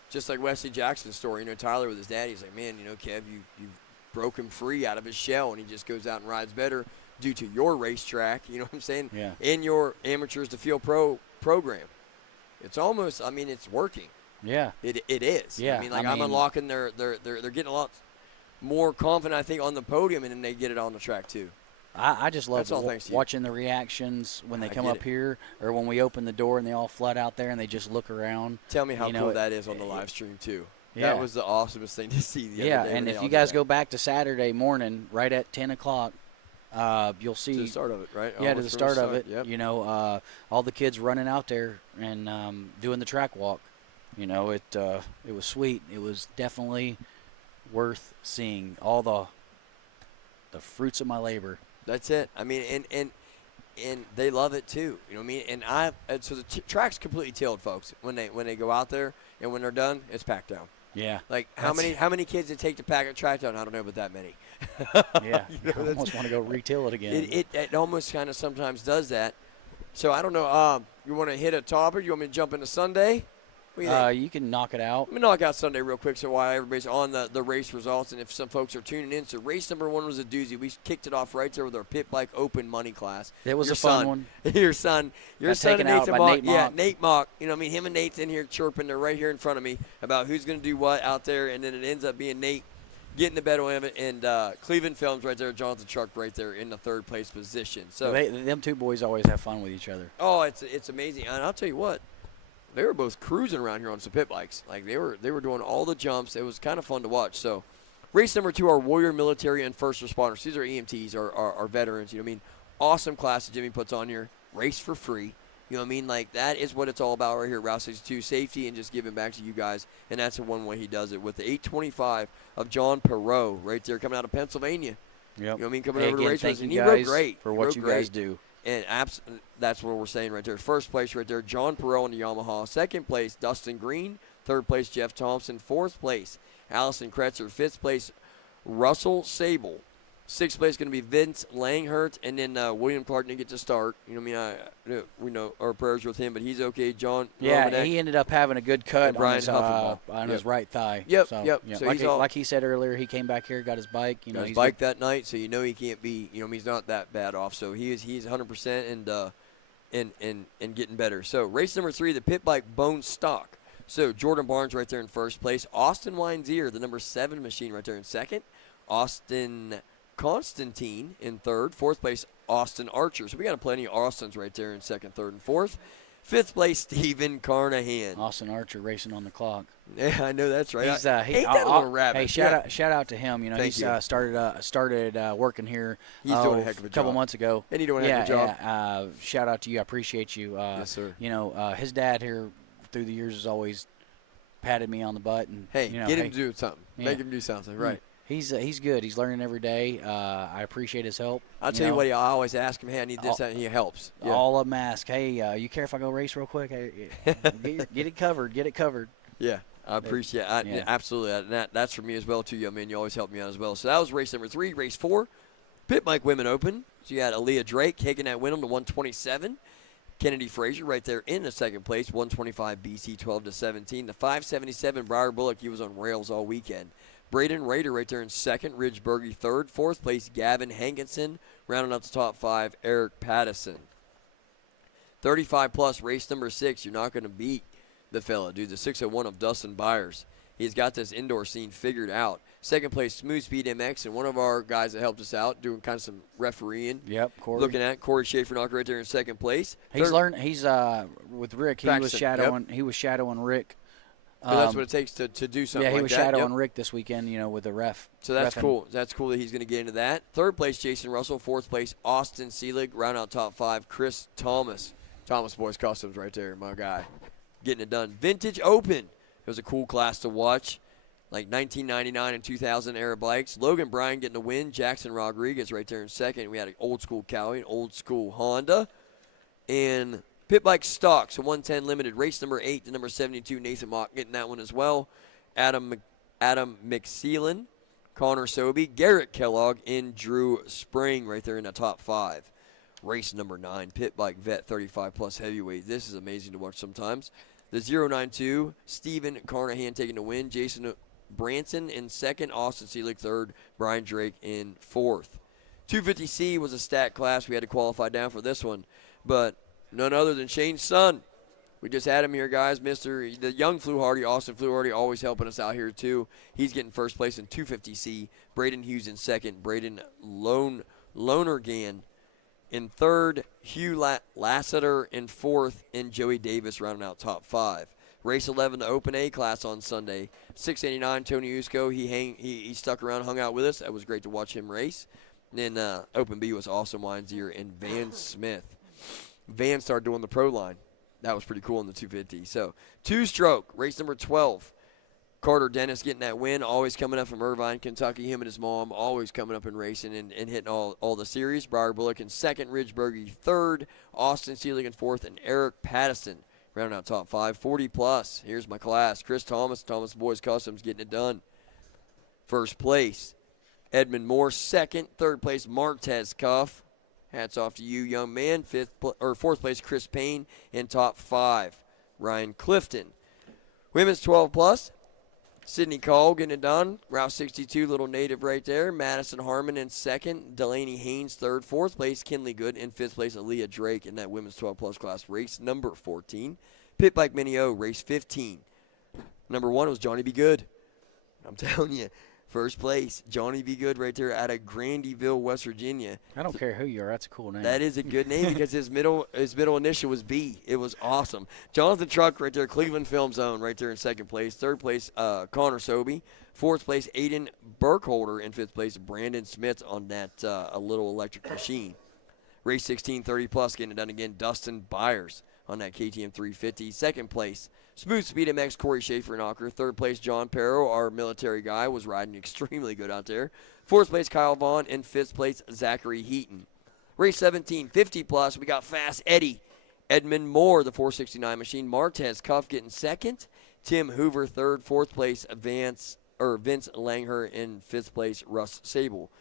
just like Wesley Jackson's story, you know, Tyler with his dad, he's like, man, you know, Kev, you've broke him free out of his shell, and he just goes out and rides better due to your racetrack. You know what I'm saying? Yeah. In your Amateurs to Field Pro program. It's almost, I mean, it's working. Yeah. It is. Yeah, I mean, like I I'm mean- unlocking they're getting a lot more confident, I think, on the podium, and then they get it on the track too. I just love That's all thanks to you. watching the reactions when they I come get up it. here or when we open the door and they all flood out there and they just look around. Tell me how You know, cool that is on the live stream too. Yeah. That was the awesomest thing to see the Yeah, other day. and when if they you all guys did go back to Saturday morning, right at 10 o'clock, you'll that. see. to the start of it, right? Yeah, to Almost the from start of it. Yep. You know, all the kids running out there and doing the track walk. You know, it was sweet. It was definitely worth seeing all the fruits of my labor. That's it. I mean, and they love it too. You know what I mean? And so the track's completely tilled, folks. When they go out there and when they're done, it's packed down. Yeah. Like how many kids it take to pack a track down? I don't know, but that many. Yeah. You know, I almost want to go retail it again. It almost kind of sometimes does that. So I don't know. You want to hit a topper? You want me to jump into Sunday? What do you think? You can knock it out. Let me knock out Sunday real quick so while everybody's on the race results and if some folks are tuning in. So race number 1 was a doozy. We kicked it off right there with our pit bike open money class. It was Your a fun son- one. Your son Got and taken out Nathan by Mock. Nate Yeah, Mock. Nate Mock. You know what I mean? Him and Nate's in here chirping. They're right here in front of me about who's going to do what out there. And then it ends up being Nate getting the better of it. And Cleveland Films right there, Jonathan Truck right there in the 3rd place position. So, Them two boys always have fun with each other. oh, it's amazing. And I'll tell you what. They were both cruising around here on some pit bikes. Like they were doing all the jumps. It was kind of fun to watch. So, race number 2, our Warrior Military and First Responders. These are EMTs, are veterans. You know what I mean? Awesome class that Jimmy puts on here. Race for free. You know what I mean? Like that is what it's all about right here. Route 62 safety and just giving back to you guys. And that's the one way he does it with the 825 of John Perot right there coming out of Pennsylvania. Yep. You know what I mean? Coming Hey, over to again, race thank with us. And you he rode guys great. for He what rode you great. guys do. And that's what we're saying right there. 1st place right there, John Perot in the Yamaha. 2nd place, Dustin Green. 3rd place, Jeff Thompson. 4th place, Allison Kretzer. 5th place, Russell Sable. 6th place going to be Vince Langhurt. And then William Clark didn't get to start. You know what I mean? We know our prayers with him, but he's okay. John Yeah, Romanek. he ended up having a good cut And Brian on his, Huffenbach. on Yep. his right thigh. Yep, So, yep. yeah, So like, he's all- like he said earlier, he came back here, got his bike. You know, Got his he's bike that night, so you know he can't be. You know, he's not that bad off. So he's 100% and getting better. So race number 3, the pit bike bone stock. So Jordan Barnes right there in 1st place. Austin Weinzier, the number 7 machine right there in 2nd. Austin Constantine in 3rd. 4th place, Austin Archer. So we got plenty of Austins right there in 2nd, 3rd, and 4th. Fifth place, Stephen Carnahan. Austin Archer racing on the clock. Yeah, I know that's right. He's, Ain't that a little rabbit? Hey, shout out to him. You know, Thank he's you. started working here. He's doing a heck of a couple job. months ago. And he doing a heck of a job. Yeah. Shout out to you. I appreciate you. Yes, sir. You know, his dad here through the years has always patted me on the butt and Hey, you know, get him to do something. Yeah. Make him do something. Right. He's good. He's learning every day. I appreciate his help. I'll tell you what, I always ask him, hey, I need this, that, and he helps. Yeah. All of them ask, hey, you care if I go race real quick? Hey, get it covered. Get it covered. Yeah, I appreciate it. Yeah. Absolutely. And that's for me as well, too, young man. You always help me out as well. So that was race number 3. Race 4, Pit Bike Women Open. So you had Aaliyah Drake taking that win on to 127. Kennedy Frazier right there in the second place, 125 BC 12-17. The 577 Briar Bullock, he was on rails all weekend. Braden Rader right there in second. Ridge Berge third. Fourth place, Gavin Hankinson. Rounding out the top 5, Eric Pattison. 35-plus, race number 6. You're not going to beat the fella, dude. The 601 of Dustin Byers. He's got this indoor scene figured out. Second place, Smooth Speed MX, and one of our guys that helped us out doing kind of some refereeing. Yep, Corey. Looking at Corey Schaefer-Knocker right there in second place. He's learned. He's with Rick. He was Paxton, shadowing. Yep. He was shadowing Rick. That's what it takes to do something Yeah, he like was that. shadowing Yep. Rick this weekend, you know, with the ref. So that's reffing. cool. That's cool that he's going to get into that. Third place, Jason Russell. Fourth place, Austin Seelig. Round out top 5, Chris Thomas. Thomas Boys Customs right there, my guy. Getting it done. Vintage Open. It was a cool class to watch. Like 1999 and 2000 era bikes. Logan Bryan getting the win. Jackson Rodriguez right there in second. We had an old school Cowie, an old school Honda. And Pit Bike Stock, so 110 limited. Race number 8 to number 72, Nathan Mock getting that one as well. Adam McSeelan, Connor Sobey, Garrett Kellogg, and Drew Spring right there in the top 5. Race number 9, Pit Bike Vet 35-plus heavyweight. This is amazing to watch sometimes. The 092, Stephen Carnahan taking the win. Jason Branson in second, Austin Seelig third, Brian Drake in fourth. 250C was a stat class. We had to qualify down for this one, but none other than Shane's son. We just had him here, guys. The young Fluharty, Austin Fluharty, always helping us out here, too. He's getting first place in 250C. Braden Hughes in second. Braden Lonergan in third. Hugh Lassiter in fourth. And Joey Davis rounding out top 5. Race 11, the Open A class on Sunday. 689, Tony Usko. He stuck around, hung out with us. That was great to watch him race. And then Open B was Austin Weinzier and Van Smith. Van started doing the pro line. That was pretty cool in the 250. So, two-stroke, race number 12. Carter Dennis getting that win, always coming up from Irvine, Kentucky. Him and his mom always coming up and racing and hitting all the series. Briar Bullock in second, Ridge Berge third, Austin Seelig in fourth, and Eric Pattison rounding out top 5. 40-plus, here's my class. Chris Thomas Boys Customs getting it done. First place, Edmund Moore. Second, third place, Martez Cuff. Hats off to you, young man. Fourth place, Chris Payne. In top 5, Ryan Clifton. Women's 12-plus, Sydney Call getting it done. Route 62, little native right there. Madison Harmon in second. Delaney Haynes third. Fourth place, Kinley Good. In fifth place, Aaliyah Drake in that women's 12-plus class. Race number 14. Pit Bike Mini O, race 15. Number 1 was Johnny B. Good. I'm telling you. First place, Johnny B. Good right there out of Grandyville, West Virginia. I don't care who you are. That's a cool name. That is a good name because his middle initial was B. It was awesome. Jonathan Truck right there, Cleveland Film Zone right there in second place. Third place, Connor Sobey. Fourth place, Aiden Burkholder. In fifth place, Brandon Smith on that a little electric machine. Race 16, 30-plus, getting it done again, Dustin Byers on that KTM 350. Second place, Smooth Speed MX, Corey Schaefer-Knocker. Third place, John Perro, our military guy, was riding extremely good out there. Fourth place, Kyle Vaughn. And fifth place, Zachary Heaton. Race 17, 50-plus, we got Fast Eddie. Edmund Moore, the 469 machine. Martez Cuff getting second. Tim Hoover, third. Fourth place, Vince Langher. In fifth place, Russ Sable.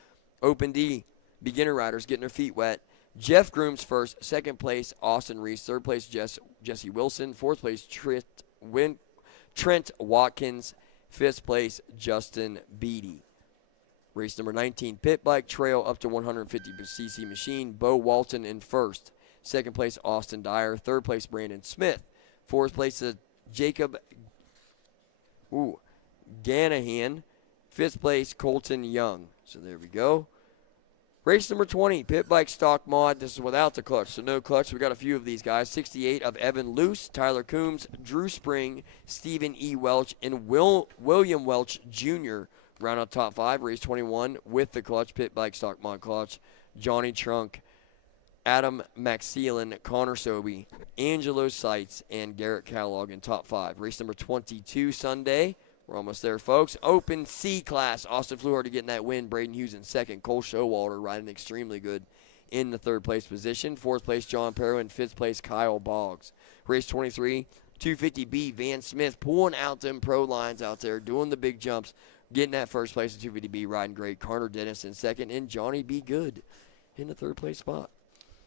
Open D, beginner riders getting their feet wet. Jeff Grooms first. Second place, Austin Reese. Third place, Jesse Wilson. Fourth place, Trent Watkins. Fifth place, Justin Beatty. Race number 19, Pit Bike Trail up to 150cc machine. Bo Walton in first. Second place, Austin Dyer. Third place, Brandon Smith. Fourth place, Jacob Ganahan. Fifth place, Colton Young. So there we go. Race number 20, Pit Bike Stock Mod. This is without the clutch, so no clutch. We got a few of these guys. 68 of Evan Luce, Tyler Coombs, Drew Spring, Stephen E. Welch, and William Welch Jr. round out top 5. Race 21 with the clutch, Pit Bike Stock Mod clutch. Johnny Trunk, Adam Maxelan, Connor Sobey, Angelo Seitz, and Garrett Kellogg in top 5. Race number 22 Sunday. We're almost there, folks. Open C class. Austin Fluharty getting that win. Braden Hughes in second. Cole Showalter riding extremely good in the third place position. Fourth place, John Perro. And fifth place, Kyle Boggs. Race 23, 250B. Van Smith pulling out them pro lines out there, doing the big jumps, getting that first place in 250B, riding great. Carter Dennis in second. And Johnny B. Good in the third place spot.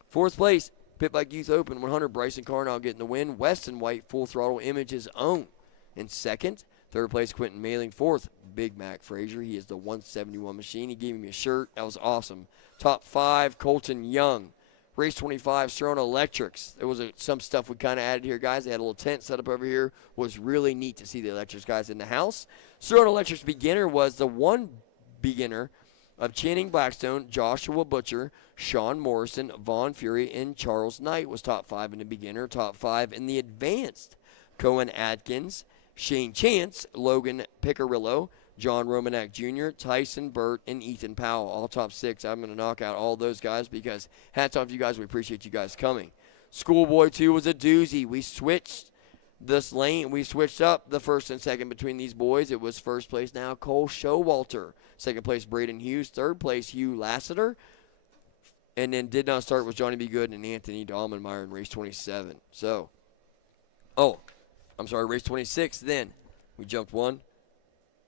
Fourth place, Pit Bike Youth Open 100. Bryson Carnell getting the win. Weston White, Full Throttle Image's own in second. Third place, Quentin Mailing. Fourth, Big Mac Frazier. He is the 171 machine. He gave me a shirt. That was awesome. Top 5, Colton Young. Race 25, Serrano Electrics. There was some stuff we kind of added here, guys. They had a little tent set up over here. Was really neat to see the Electrics guys in the house. Serrano Electrics beginner was the one beginner of Channing Blackstone, Joshua Butcher, Sean Morrison, Vaughn Fury, and Charles Knight was top 5 in the beginner. Top 5 in the advanced, Cohen Atkins, Shane Chance, Logan Picarillo, John Romanek Jr., Tyson Burt, and Ethan Powell, all top 6. I'm going to knock out all those guys because hats off to you guys. We appreciate you guys coming. Schoolboy 2 was a doozy. We switched this lane. We switched up the first and second between these boys. It was first place now, Cole Showalter. Second place, Braden Hughes. Third place, Hugh Lassiter. And then did not start with Johnny B. Good and Anthony Dahlmanmeyer in race 27. So, race 26 then. We jumped one.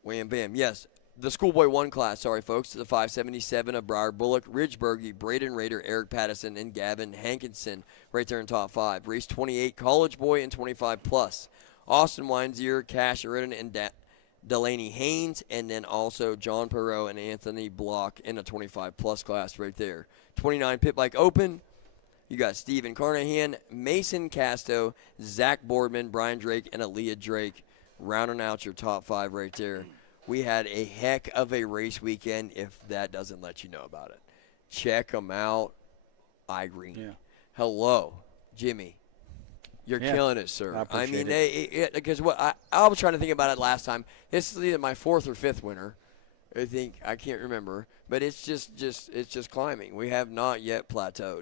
Wham, bam. Yes, the Schoolboy 1 class, sorry, folks, to the 577 of Briar Bullock, Ridgebergy, Braden Rader, Eric Pattison, and Gavin Hankinson right there in top 5. Race 28, College Boy and 25 plus. Austin Weinzier, Cash Aridin, and Delaney Haynes, and then also John Perot and Anthony Block in a 25 plus class right there. 29 Pit Bike Open. You got Steven Carnahan, Mason Casto, Zach Boardman, Brian Drake, and Aaliyah Drake rounding out your top 5 right there. We had a heck of a race weekend if that doesn't let you know about it. Check them out. iGreen. Yeah. Hello, Jimmy. You're killing it, sir. I mean, because I was trying to think about it last time. This is either my 4th or 5th winter. I can't remember, but it's just climbing. We have not yet plateaued.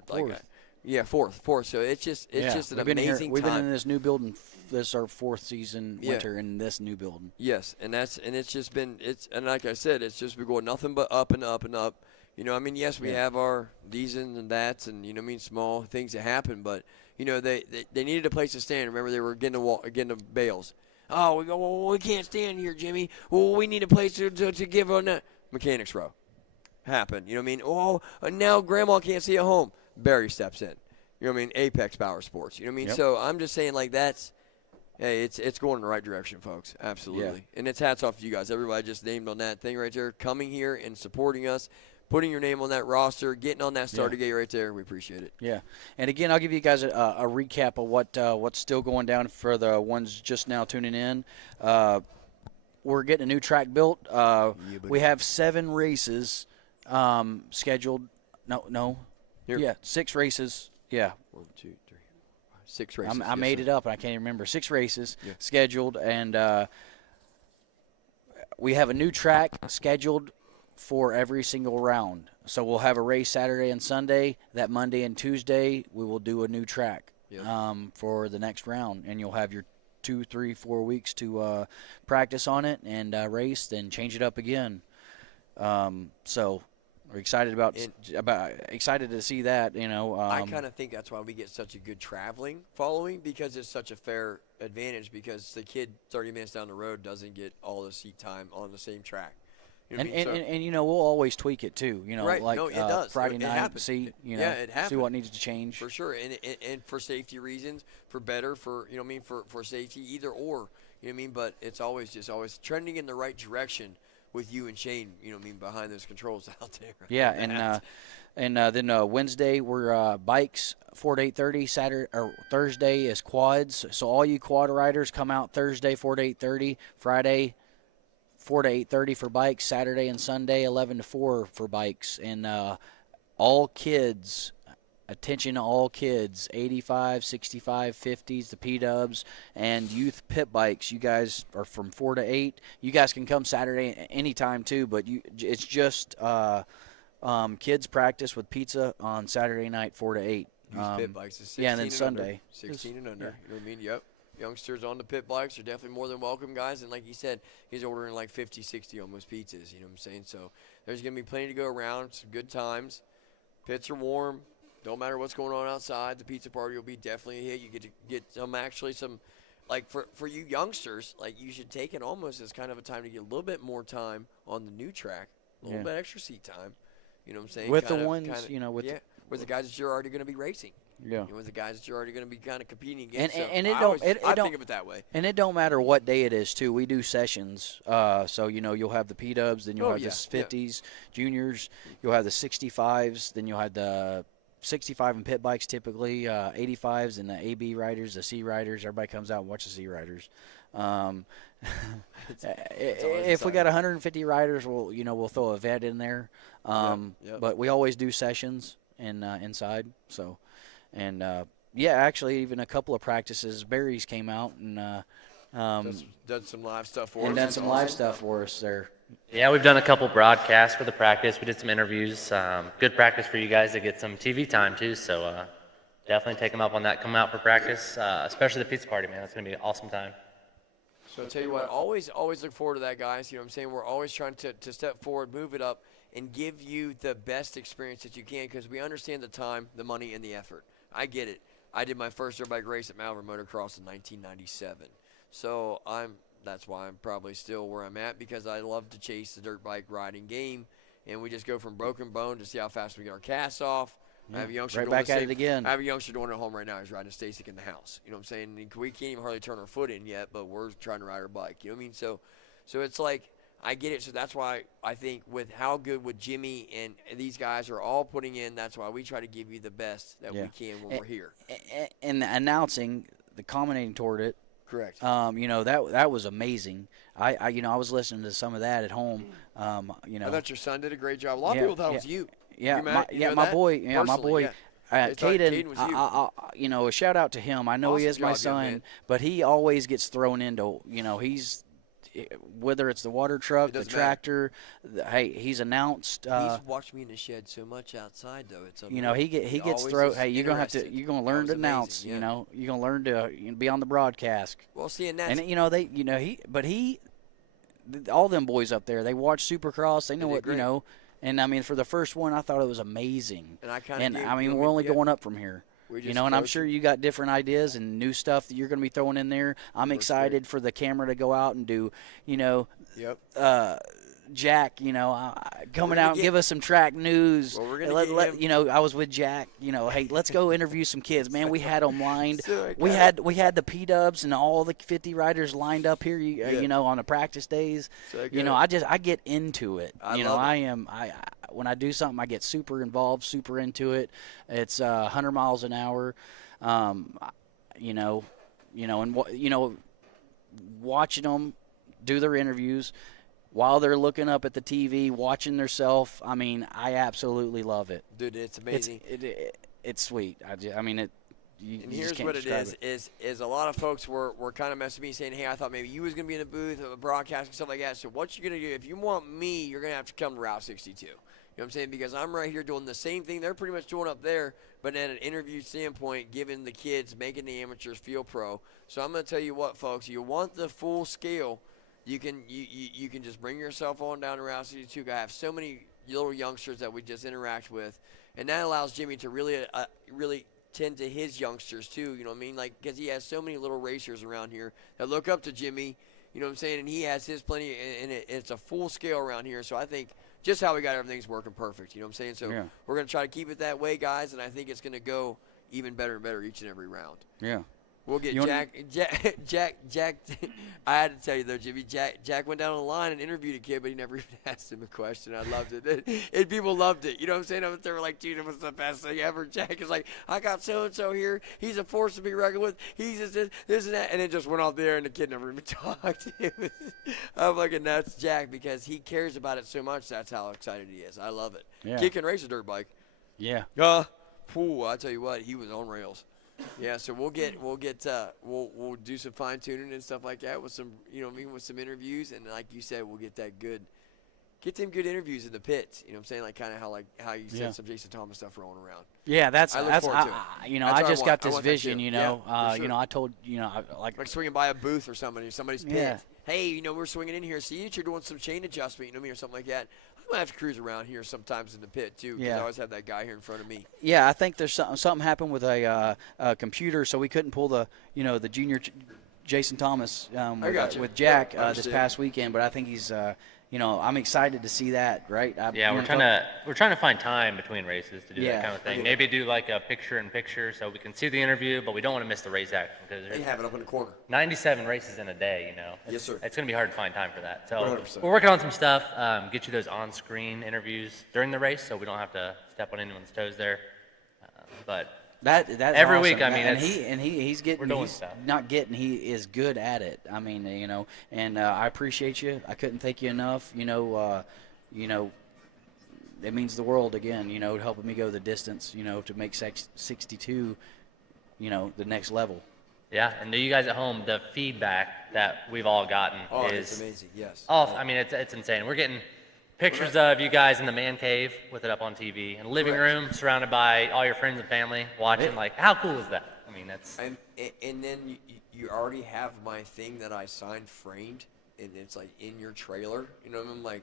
Fourth. So it's just an amazing We've time. been in this new building. This is our 4th season winter in this new building. Yes, and it's just been and like I said, it's just been going nothing but up and up and up. You know, I mean, yes, we have our these and that's and small things that happen, but they needed a place to stand. Remember, they were getting the bales. Oh, we go. Well, we can't stand here, Jimmy. Well, we need a place to give on that. Mechanics Row happened. You know what I mean? Oh, now Grandma can't see at home. Barry steps in. You know what I mean? Apex Power Sports. You know what I mean? Yep. So I'm just saying, it's going in the right direction, folks. Absolutely. Yeah. And it's hats off to you guys. Everybody just named on that thing right there, coming here and supporting us, putting your name on that roster, getting on that starter gate right there. We appreciate it. Yeah. And again, I'll give you guys a recap of what's still going down for the ones just now tuning in. We're getting a new track built. We have 7 races scheduled. No. Here. Yeah, 6 races. Yeah. 1, 2, 3, 4, 5, 6 races. I made it up, and I can't even remember. 6 races scheduled, and we have a new track scheduled for every single round. So we'll have a race Saturday and Sunday. That Monday and Tuesday, we will do a new track for the next round, and you'll have your 2, 3, 4 weeks to practice on it and race, then change it up again. So we're excited excited to see that. I kind of think that's why we get such a good traveling following, because it's such a fair advantage, because the kid 30 minutes down the road doesn't get all the seat time on the same track. And we'll always tweak it too. Right. Like it does. Friday it night, happens. see what needs to change. For sure, and for safety reasons, for better, for for safety, either or. But it's always trending in the right direction with you and Shane. Behind those controls out there. Yeah, and then Wednesday we're bikes 4 to 8:30. Saturday or Thursday is quads. So all you quad riders come out Thursday 4 to 8:30. Friday 4 to 8:30 for bikes. Saturday and Sunday 11 to 4 for bikes. And all kids. Attention to all kids, 85, 65, 50s, the P-dubs, and youth pit bikes. You guys are from 4 to 8. You guys can come Saturday anytime too, but it's just kids practice with pizza on Saturday night, 4 to 8. Youth pit bikes is 16 yeah, and then and Sunday. Under. 16 and under. Yeah. You know what I mean? Yep. Youngsters on the pit bikes are definitely more than welcome, guys. And like he said, he's ordering like 50, 60 almost pizzas. You know what I'm saying? So there's going to be plenty to go around. Some good times. Pits are warm. Don't matter what's going on outside. The pizza party will be definitely a hit. You get to get some, like for you youngsters, like you should take it almost as kind of a time to get a little bit more time on the new track, a little bit extra seat time. You know what I'm saying? With the ones, with the guys that you're already going to be racing. Yeah. With the guys that you're already going to be kind of competing against. I think of it that way. And it don't matter what day it is too. We do sessions. So you'll have the P-dubs, then you'll have the 50s, juniors. You'll have the 65s, then you'll have the 65 and pit bikes typically, 85s and the AB riders, the C riders. Everybody comes out and watches the C riders. If we got 150 riders, we'll throw a vet in there. But we always do sessions inside. So, and actually, even a couple of practices, Barry's came out and done some live stuff for us. And done some live stuff for us there. Yeah, we've done a couple broadcasts for the practice. We did some interviews. Good practice for you guys to get some TV time too. So definitely take them up on that. Come out for practice, especially the pizza party, man. It's gonna be an awesome time. So I'll tell you what, always look forward to that, guys. You know what I'm saying? We're always trying to step forward, move it up, and give you the best experience that you can because we understand the time, the money, and the effort. I get it. I did my first dirt bike race at Malvern Motocross in 1997. So that's why I'm probably still where I'm at because I love to chase the dirt bike riding game, and we just go from broken bone to see how fast we get our casts off. Yeah, I have a youngster right doing back at it again. I have a youngster doing it at home right now. He's riding a Stasic in the house. You know what I'm saying? We can't even hardly turn our foot in yet, but we're trying to ride our bike. You know what I mean? So it's like I get it. So that's why I think with how good with Jimmy and these guys are all putting in, that's why we try to give you the best that we can when we're here. And the announcing, the commentating toward it. Correct. That was amazing. I was listening to some of that at home. I thought your son did a great job. A lot of people thought it was you. Yeah, my boy. Caden was you. A shout out to him. I know awesome he is my son, but he always gets thrown into. He's whether it's the water truck, the tractor. He's announced. He's watched me in the shed so much outside, though. It's he gets thrown. Hey, you're gonna learn to announce. Yeah. You're gonna learn to be on the broadcast. Well, see, and that's all them boys up there. They watch Supercross. They know what great. And I mean, for the first one, I thought it was amazing. And we're only going up from here. And I'm sure you got different ideas and new stuff that you're going to be throwing in there. I'm excited for the camera to go out and do, Jack, coming out and give us some track news. Well, we're gonna I was with Jack. Hey, let's go interview some kids, man. We had them lined. So we had the P-dubs and all the 50 riders lined up here. On the practice days. So I get into it. When I do something, I get super involved, super into it. It's 100 miles an hour. Watching them do their interviews while they're looking up at the TV, watching themselves. I mean, I absolutely love it. Dude, it's amazing. It's sweet. Here's what it is a lot of folks were kind of messaging me saying, hey, I thought maybe you was going to be in the booth, broadcasting, stuff like that. So what you're going to do, if you want me, you're going to have to come to Route 62. You know what I'm saying? Because I'm right here doing the same thing they're pretty much doing up there, but at an interview standpoint, giving the kids, making the amateurs feel pro. So I'm going to tell you what, folks, you want the full scale, you can just bring yourself on down to Route 62. I have so many little youngsters that we just interact with, and that allows Jimmy to really tend to his youngsters too, you know what I mean? Like, because he has so many little racers around here that look up to Jimmy, you know what I'm saying? And he has his plenty, and it's a full scale around here. So I think just how we got everything's working perfect, you know what I'm saying? So we're going to try to keep it that way, guys, and I think it's going to go even better and better each and every round. Yeah. We'll get Jack. I had to tell you, though, Jimmy, Jack went down on the line and interviewed a kid, but he never even asked him a question. I loved it. And people loved it. You know what I'm saying? They were like, dude, it was the best thing ever. Jack is like, I got so-and-so here. He's a force to be reckoned with. He's just this and that. And it just went off there, and the kid never even talked. I'm like, and that's Jack because he cares about it so much. That's how excited he is. I love it. Yeah. Kid can race a dirt bike. Yeah. I tell you what, he was on rails. Yeah, so we'll do some fine tuning and stuff like that with some, with some interviews, and like you said, we'll get them good interviews in the pits. You know what I'm saying? Like kind of how you said some Jason Thomas stuff rolling around. Yeah, I look forward to it. I just got this want that vision. too. I told like swinging by a booth or somebody's pit. Yeah. Hey, we're swinging in here. See that you're doing some chain adjustment, or something like that. I might have to cruise around here sometimes in the pit too, because I always have that guy here in front of me. Yeah, I think there's something happened with a computer, so we couldn't pull the junior Jason Thomas with Jack this past weekend. But I think he's I'm excited to see that. Right? We're trying to find time between races to do that kind of thing. Maybe do like a picture-in-picture so we can see the interview, but we don't want to miss the race action because they have it up in the corner. 97 races in a day. Yes, sir. It's going to be hard to find time for that. So 100%. we're working on some stuff. Get you those on-screen interviews during the race, so we don't have to step on anyone's toes there. But That every awesome. week, I mean, he's getting. He is good at it. I mean, and I appreciate you. I couldn't thank you enough. It means the world again. Helping me go the distance. To make 62. The next level. Yeah, and to you guys at home, the feedback that we've all gotten is it's amazing. Yes. I mean, it's insane. We're getting pictures of you guys in the man cave with it up on TV, in the living room, surrounded by all your friends and family watching. Like, how cool is that? I mean, that's. And then you already have my thing that I signed framed, and it's like in your trailer. I'm like,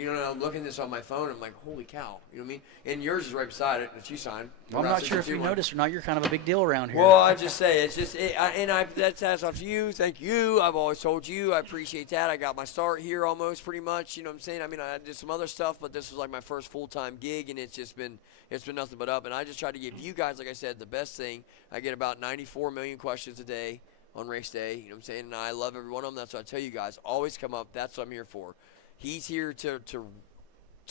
I'm looking at this on my phone. I'm like, holy cow. You know what I mean? And yours is right beside it that you signed. Well, I'm not sure if you noticed or not. You're kind of a big deal around here. Well, I just say that's off to you. Thank you. I've always told you. I appreciate that. I got my start here almost pretty much. You know what I'm saying? I mean, I did some other stuff, but this was like my first full-time gig, and it's been nothing but up. And I just try to give you guys, like I said, the best thing. I get about 94 million questions a day on race day. You know what I'm saying? And I love every one of them. That's what I tell you guys. Always come up. That's what I'm here for. He's here to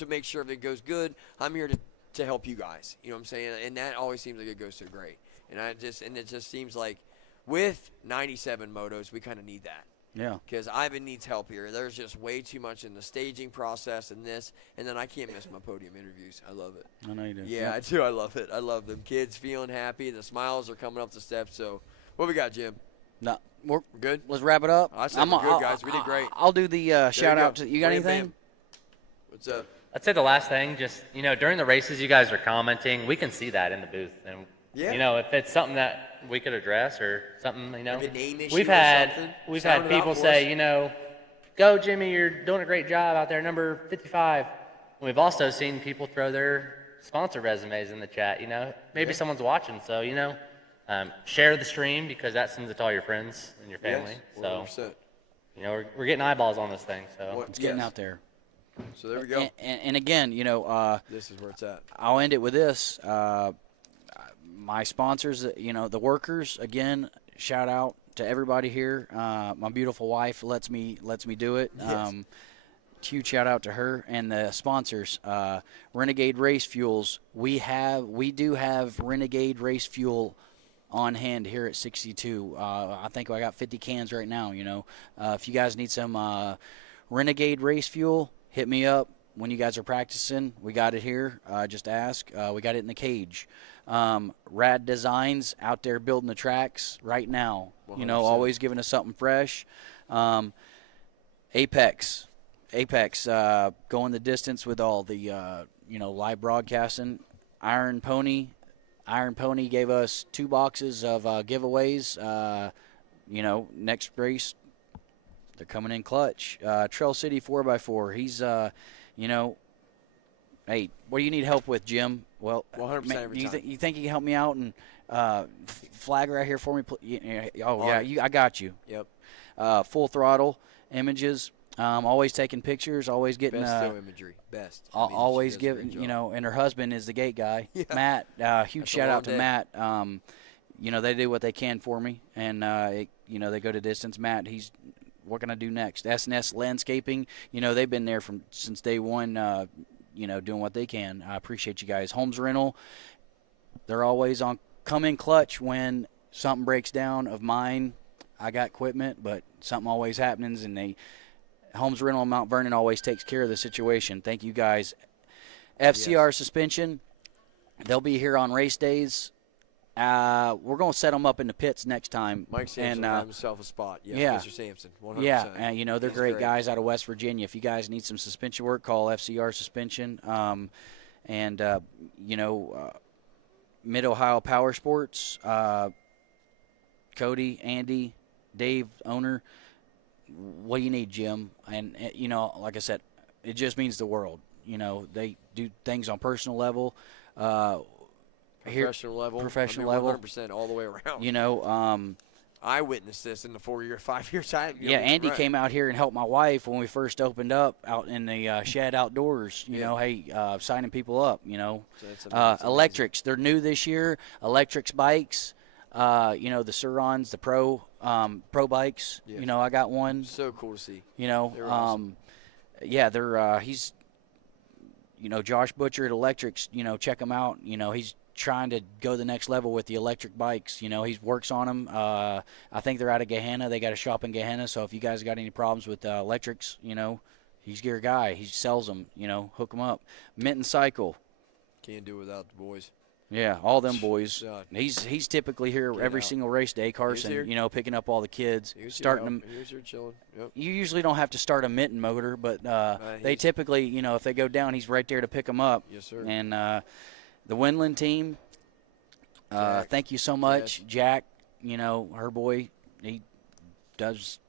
make sure everything goes good. I'm here to help you guys. You know what I'm saying? And that always seems like it goes so great. And it just seems like with 97 motos, we kind of need that. Yeah. Because Ivan needs help here. There's just way too much in the staging process and this. And then I can't miss my podium interviews. I love it. I know you do. Yeah, I do. I love it. I love them kids feeling happy. The smiles are coming up the steps. So what we got, Jim? No, we're good. Let's wrap it up. I said we're good, guys. We did great. I'll do the shout out to you. Got anything? What's up? I'd say the last thing, just during the races, you guys are commenting. We can see that in the booth, and if it's something that we could address or something, like a name issue we've had people say, go Jimmy, you're doing a great job out there, number 55. And we've also seen people throw their sponsor resumes in the chat. Maybe someone's watching, so share the stream because that sends it to all your friends and your family. Yes, 100%. So, we're getting eyeballs on this thing. So it's getting out there. So there we go. And again, this is where it's at. I'll end it with this. My sponsors, the workers. Again, shout out to everybody here. My beautiful wife lets me do it. Yes. Huge shout out to her and the sponsors. Renegade Race Fuels. We do have Renegade Race Fuel on hand here at 62. I think I got 50 cans right now. If you guys need some Renegade Race Fuel, hit me up when you guys are practicing. We got it here. Just ask. We got it in the cage. Rad Designs out there building the tracks right now. 100%. Always giving us something fresh. Apex, going the distance with all the live broadcasting. Iron Pony gave us 2 boxes of giveaways. Next race, they're coming in clutch. Trail City 4x4. He's, hey, what do you need help with, Jim? Well, 100% every time. You think you can help me out and flag right here for me? I got you. Yep. Full throttle images. Always taking pictures. Always getting best still imagery. Best. Always giving. And her husband is the gate guy. Yeah. Matt. Huge shout out to Matt. They do what they can for me, and they go to distance. Matt, what can I do next? S&S Landscaping. They've been there since day one. Doing what they can. I appreciate you guys. Holmes Rental. They're always on. Come in clutch when something breaks down of mine. I got equipment, but something always happens, and Holmes Rental in Mount Vernon always takes care of the situation. Thank you guys. FCR Suspension. They'll be here on race days. We're going to set them up in the pits next time. Mike Sampson will have himself a spot. Yes, yeah. Mr. Sampson, 100%. Yeah, you know, they're He's great guys out of West Virginia. If you guys need some suspension work, call FCR Suspension. You know, Mid-Ohio Power Sports, Cody, Andy, Dave, owner. What do you need, Jim? And, you know, like I said, it just means the world. You know, they do things on personal level. Professional level. 100% all the way around. You know, I witnessed this in the 5-year time. Yeah, Andy came out here and helped my wife when we first opened up out in the shed outdoors. You know, hey, signing people up. You know, so electrics. They're new this year. Electrics bikes. You know, the Surons, the Pro bikes. Yes. You know, I got one. So cool to see. You know, they're awesome. Yeah, they're he's. You know, Josh Butcher at Electrics. You know, check him out. You know, he's trying to go the next level with the electric bikes. You know, he works on them. I think they're out of Gehenna. They got a shop in Gehenna. So if you guys got any problems with electrics, you know, he's your guy. He sells them. You know, hook them up. Minton Cycle. Can't do without the boys. Yeah, all them boys. He's typically here every single race day, Carson. You know, picking up all the kids, starting them. Here's your chilling. Yep. You usually don't have to start a Minton motor, but they typically, you know, if they go down, he's right there to pick them up. Yes, sir. And the Winland team, thank you so much. Yes. Jack, you know, her boy, he does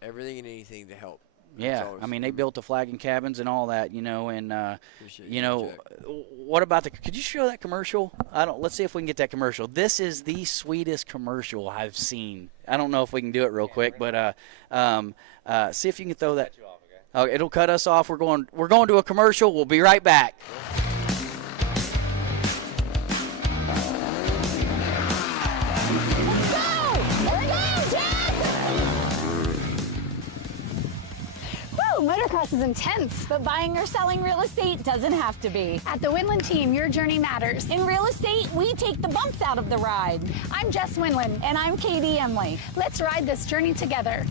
everything and anything to help. Yeah, I mean, they built the flagging cabins and all that, you know, and, you know, what about could you show that commercial? Let's see if we can get that commercial. This is the sweetest commercial I've seen. I don't know if we can do it real quick, but see if you can throw that. Oh, it'll cut us off. We're going to a commercial. We'll be right back. Motocross is intense, but buying or selling real estate doesn't have to be. At the Winland team, your journey matters. In real estate, we take the bumps out of the ride. I'm Jess Winland. And I'm Katie Emily. Let's ride this journey together.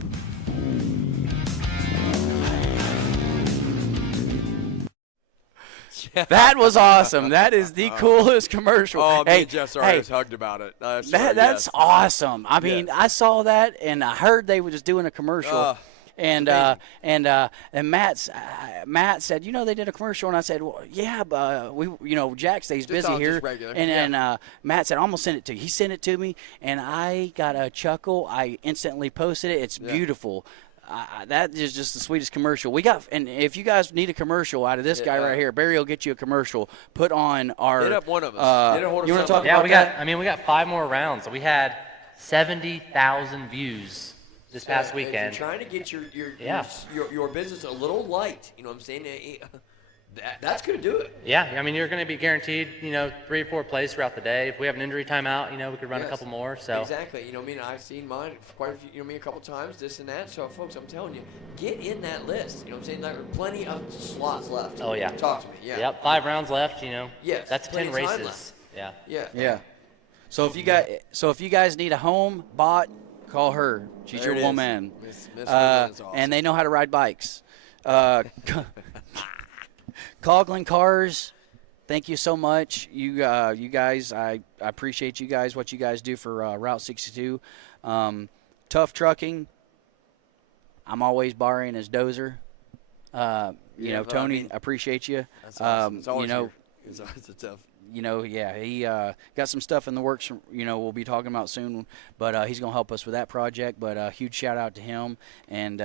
That was awesome. That is the coolest commercial. Oh, me and Jess already hugged about it. That's awesome. I mean, I saw that, and I heard they were just doing a commercial. And Matt said, you know, they did a commercial, and I said, well, yeah, but Jack stays busy here, and Matt said, I'm gonna send it to you. He sent it to me, and I got a chuckle. I instantly posted it. It's beautiful. That is just the sweetest commercial we got. And if you guys need a commercial out of this guy right here, Barry will get you a commercial. Put on our. Hit up one of us. You want to talk about that? Yeah, we got 5 more rounds. We had 70,000 views this past weekend. If you're trying to get your business a little light, you know what I'm saying? That's going to do it. Yeah, I mean, you're going to be guaranteed, 3 or 4 plays throughout the day. If we have an injury timeout, we could run a couple more. So exactly. I've seen mine quite a few, a couple times, this and that. So, folks, I'm telling you, get in that list. You know what I'm saying? There are plenty of slots left. Oh, yeah. Talk to me. Yeah. Yep, 5 rounds left, Yes. That's 10 races. Yeah. So if you guys need a home bought, call her. She's your woman. Miss awesome. And they know how to ride bikes. Coughlin Cars, thank you so much. You guys, I appreciate you guys, what you guys do for Route 62. Tough Trucking, I'm always borrowing his dozer. Tony, appreciate you. That's awesome. It's always it's tough. He got some stuff in the works, we'll be talking about soon, but he's going to help us with that project. But a huge shout out to him. And,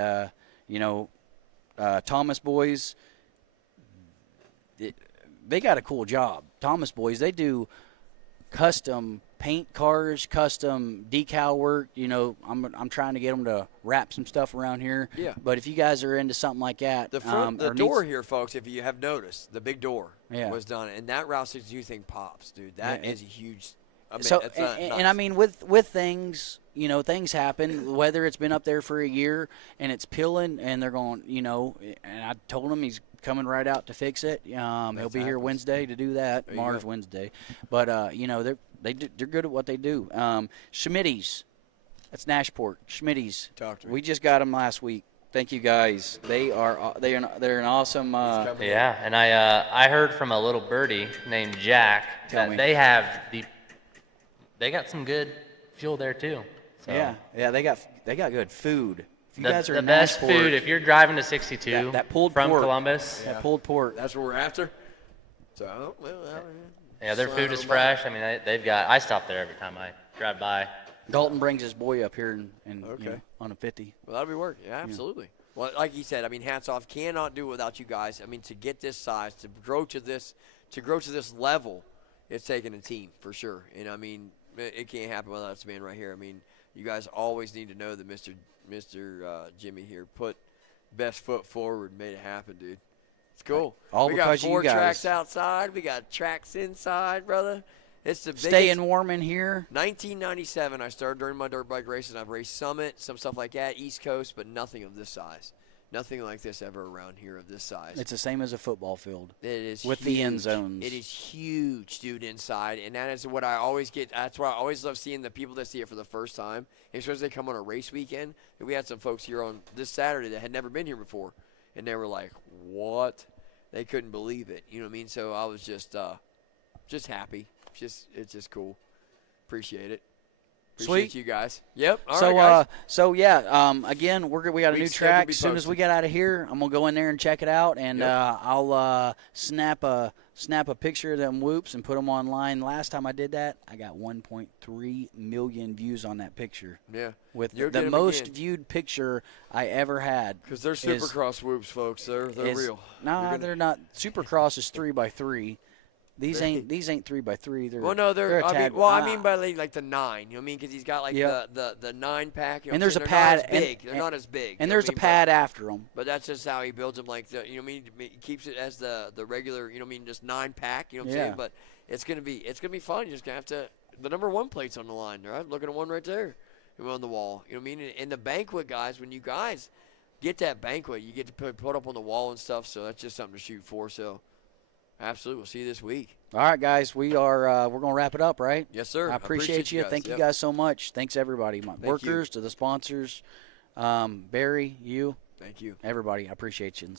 Thomas Boys, they got a cool job. Thomas Boys, they do custom paint cars, custom decal work. I'm trying to get them to wrap some stuff around here. Yeah. But if you guys are into something like that, the door here, folks, if you have noticed, the big door was done, and that Route 62 thing pops, dude. That is a huge. And I mean, with things, things happen. Whether it's been up there for a year and it's peeling, and they're going, and I told him he's coming right out to fix it. He'll be here Wednesday to do that. Mars Wednesday, but they're good at what they do. Schmitty's, that's Nashport. Schmitty's. Talk to me. We just got them last week. Thank you guys. They're an awesome. Yeah, and I heard from a little birdie named Jack Tell me. that they got some good fuel there too. So Yeah. They got good food. If you guys are the in best Nashville, food if you're driving to 62 that pulled from pork. Columbus. That pulled pork. That's what we're after. So, Yeah, their food is fresh. I mean, they've got. I stop there every time I drive by. Dalton brings his boy up here and Okay. on a 50. Well, that'll be working. Yeah, absolutely. Well, like you said, I mean, hats off. Cannot do it without you guys. I mean, to get this size, to grow to this level, it's taking a team for sure. And I mean, it can't happen without this man right here. I mean, you guys always need to know that Mr. Jimmy here put best foot forward, and made it happen, dude. It's cool. All we because got of you 4 guys. tracks outside. We got tracks inside, brother. It's the biggest. Staying warm in here. 1997, I started during my dirt bike races. I've raced Summit, some stuff like that, East Coast, but nothing of this size. Nothing like this ever around here of this size. It's the same as a football field. It is with huge. the end zones. It is huge, dude, inside, and that is what I always get. That's why I always love seeing the people that see it for the first time, especially they come on a race weekend. And we had some folks here on this Saturday that had never been here before, and they were like, "What?" They couldn't believe it. You know what I mean? So I was just happy. It's just cool. Appreciate it. Appreciate Sweet. you guys. Yep. All right, guys. Again, we got a new Week's schedule track. be As soon as we posted. get out of here, I'm gonna go in there and check it out, and Yep. I'll snap a picture of them whoops and put them online. Last time I did that, I got 1.3 million views on that picture. Yeah. With You'll the get 'em most again. viewed picture I ever had. Because they're is- Supercross whoops, folks. They're real. Nah, they're not. Supercross is 3x3. These ain't 3x3. They're Well, no, they're. a I tad- mean, well, I mean by like the 9. You know what I mean? Because he's got like Yeah. the 9 pack. You know And what there's I'm a saying? They're pad, not as big. They're not as big. and you know there's a what I mean? pad after them. But that's just how he builds them. Like the, you know what I mean? He keeps it as the regular. You know what I mean? Just 9 pack. You know what I'm Yeah. saying? But it's gonna be fun. You're just gonna have to. The number 1 plate's on the line. Right? Looking at one right there. On the wall. You know what I mean? And the banquet, guys. When you guys get that banquet, you get to put up on the wall and stuff. So that's just something to shoot for. So absolutely, we'll see you this week. All right, guys, we're gonna wrap it up, right? Yes, sir. I appreciate you. Thank you guys so much. Thanks everybody, my workers, to the sponsors, Barry, you, Thank you. everybody. I appreciate you.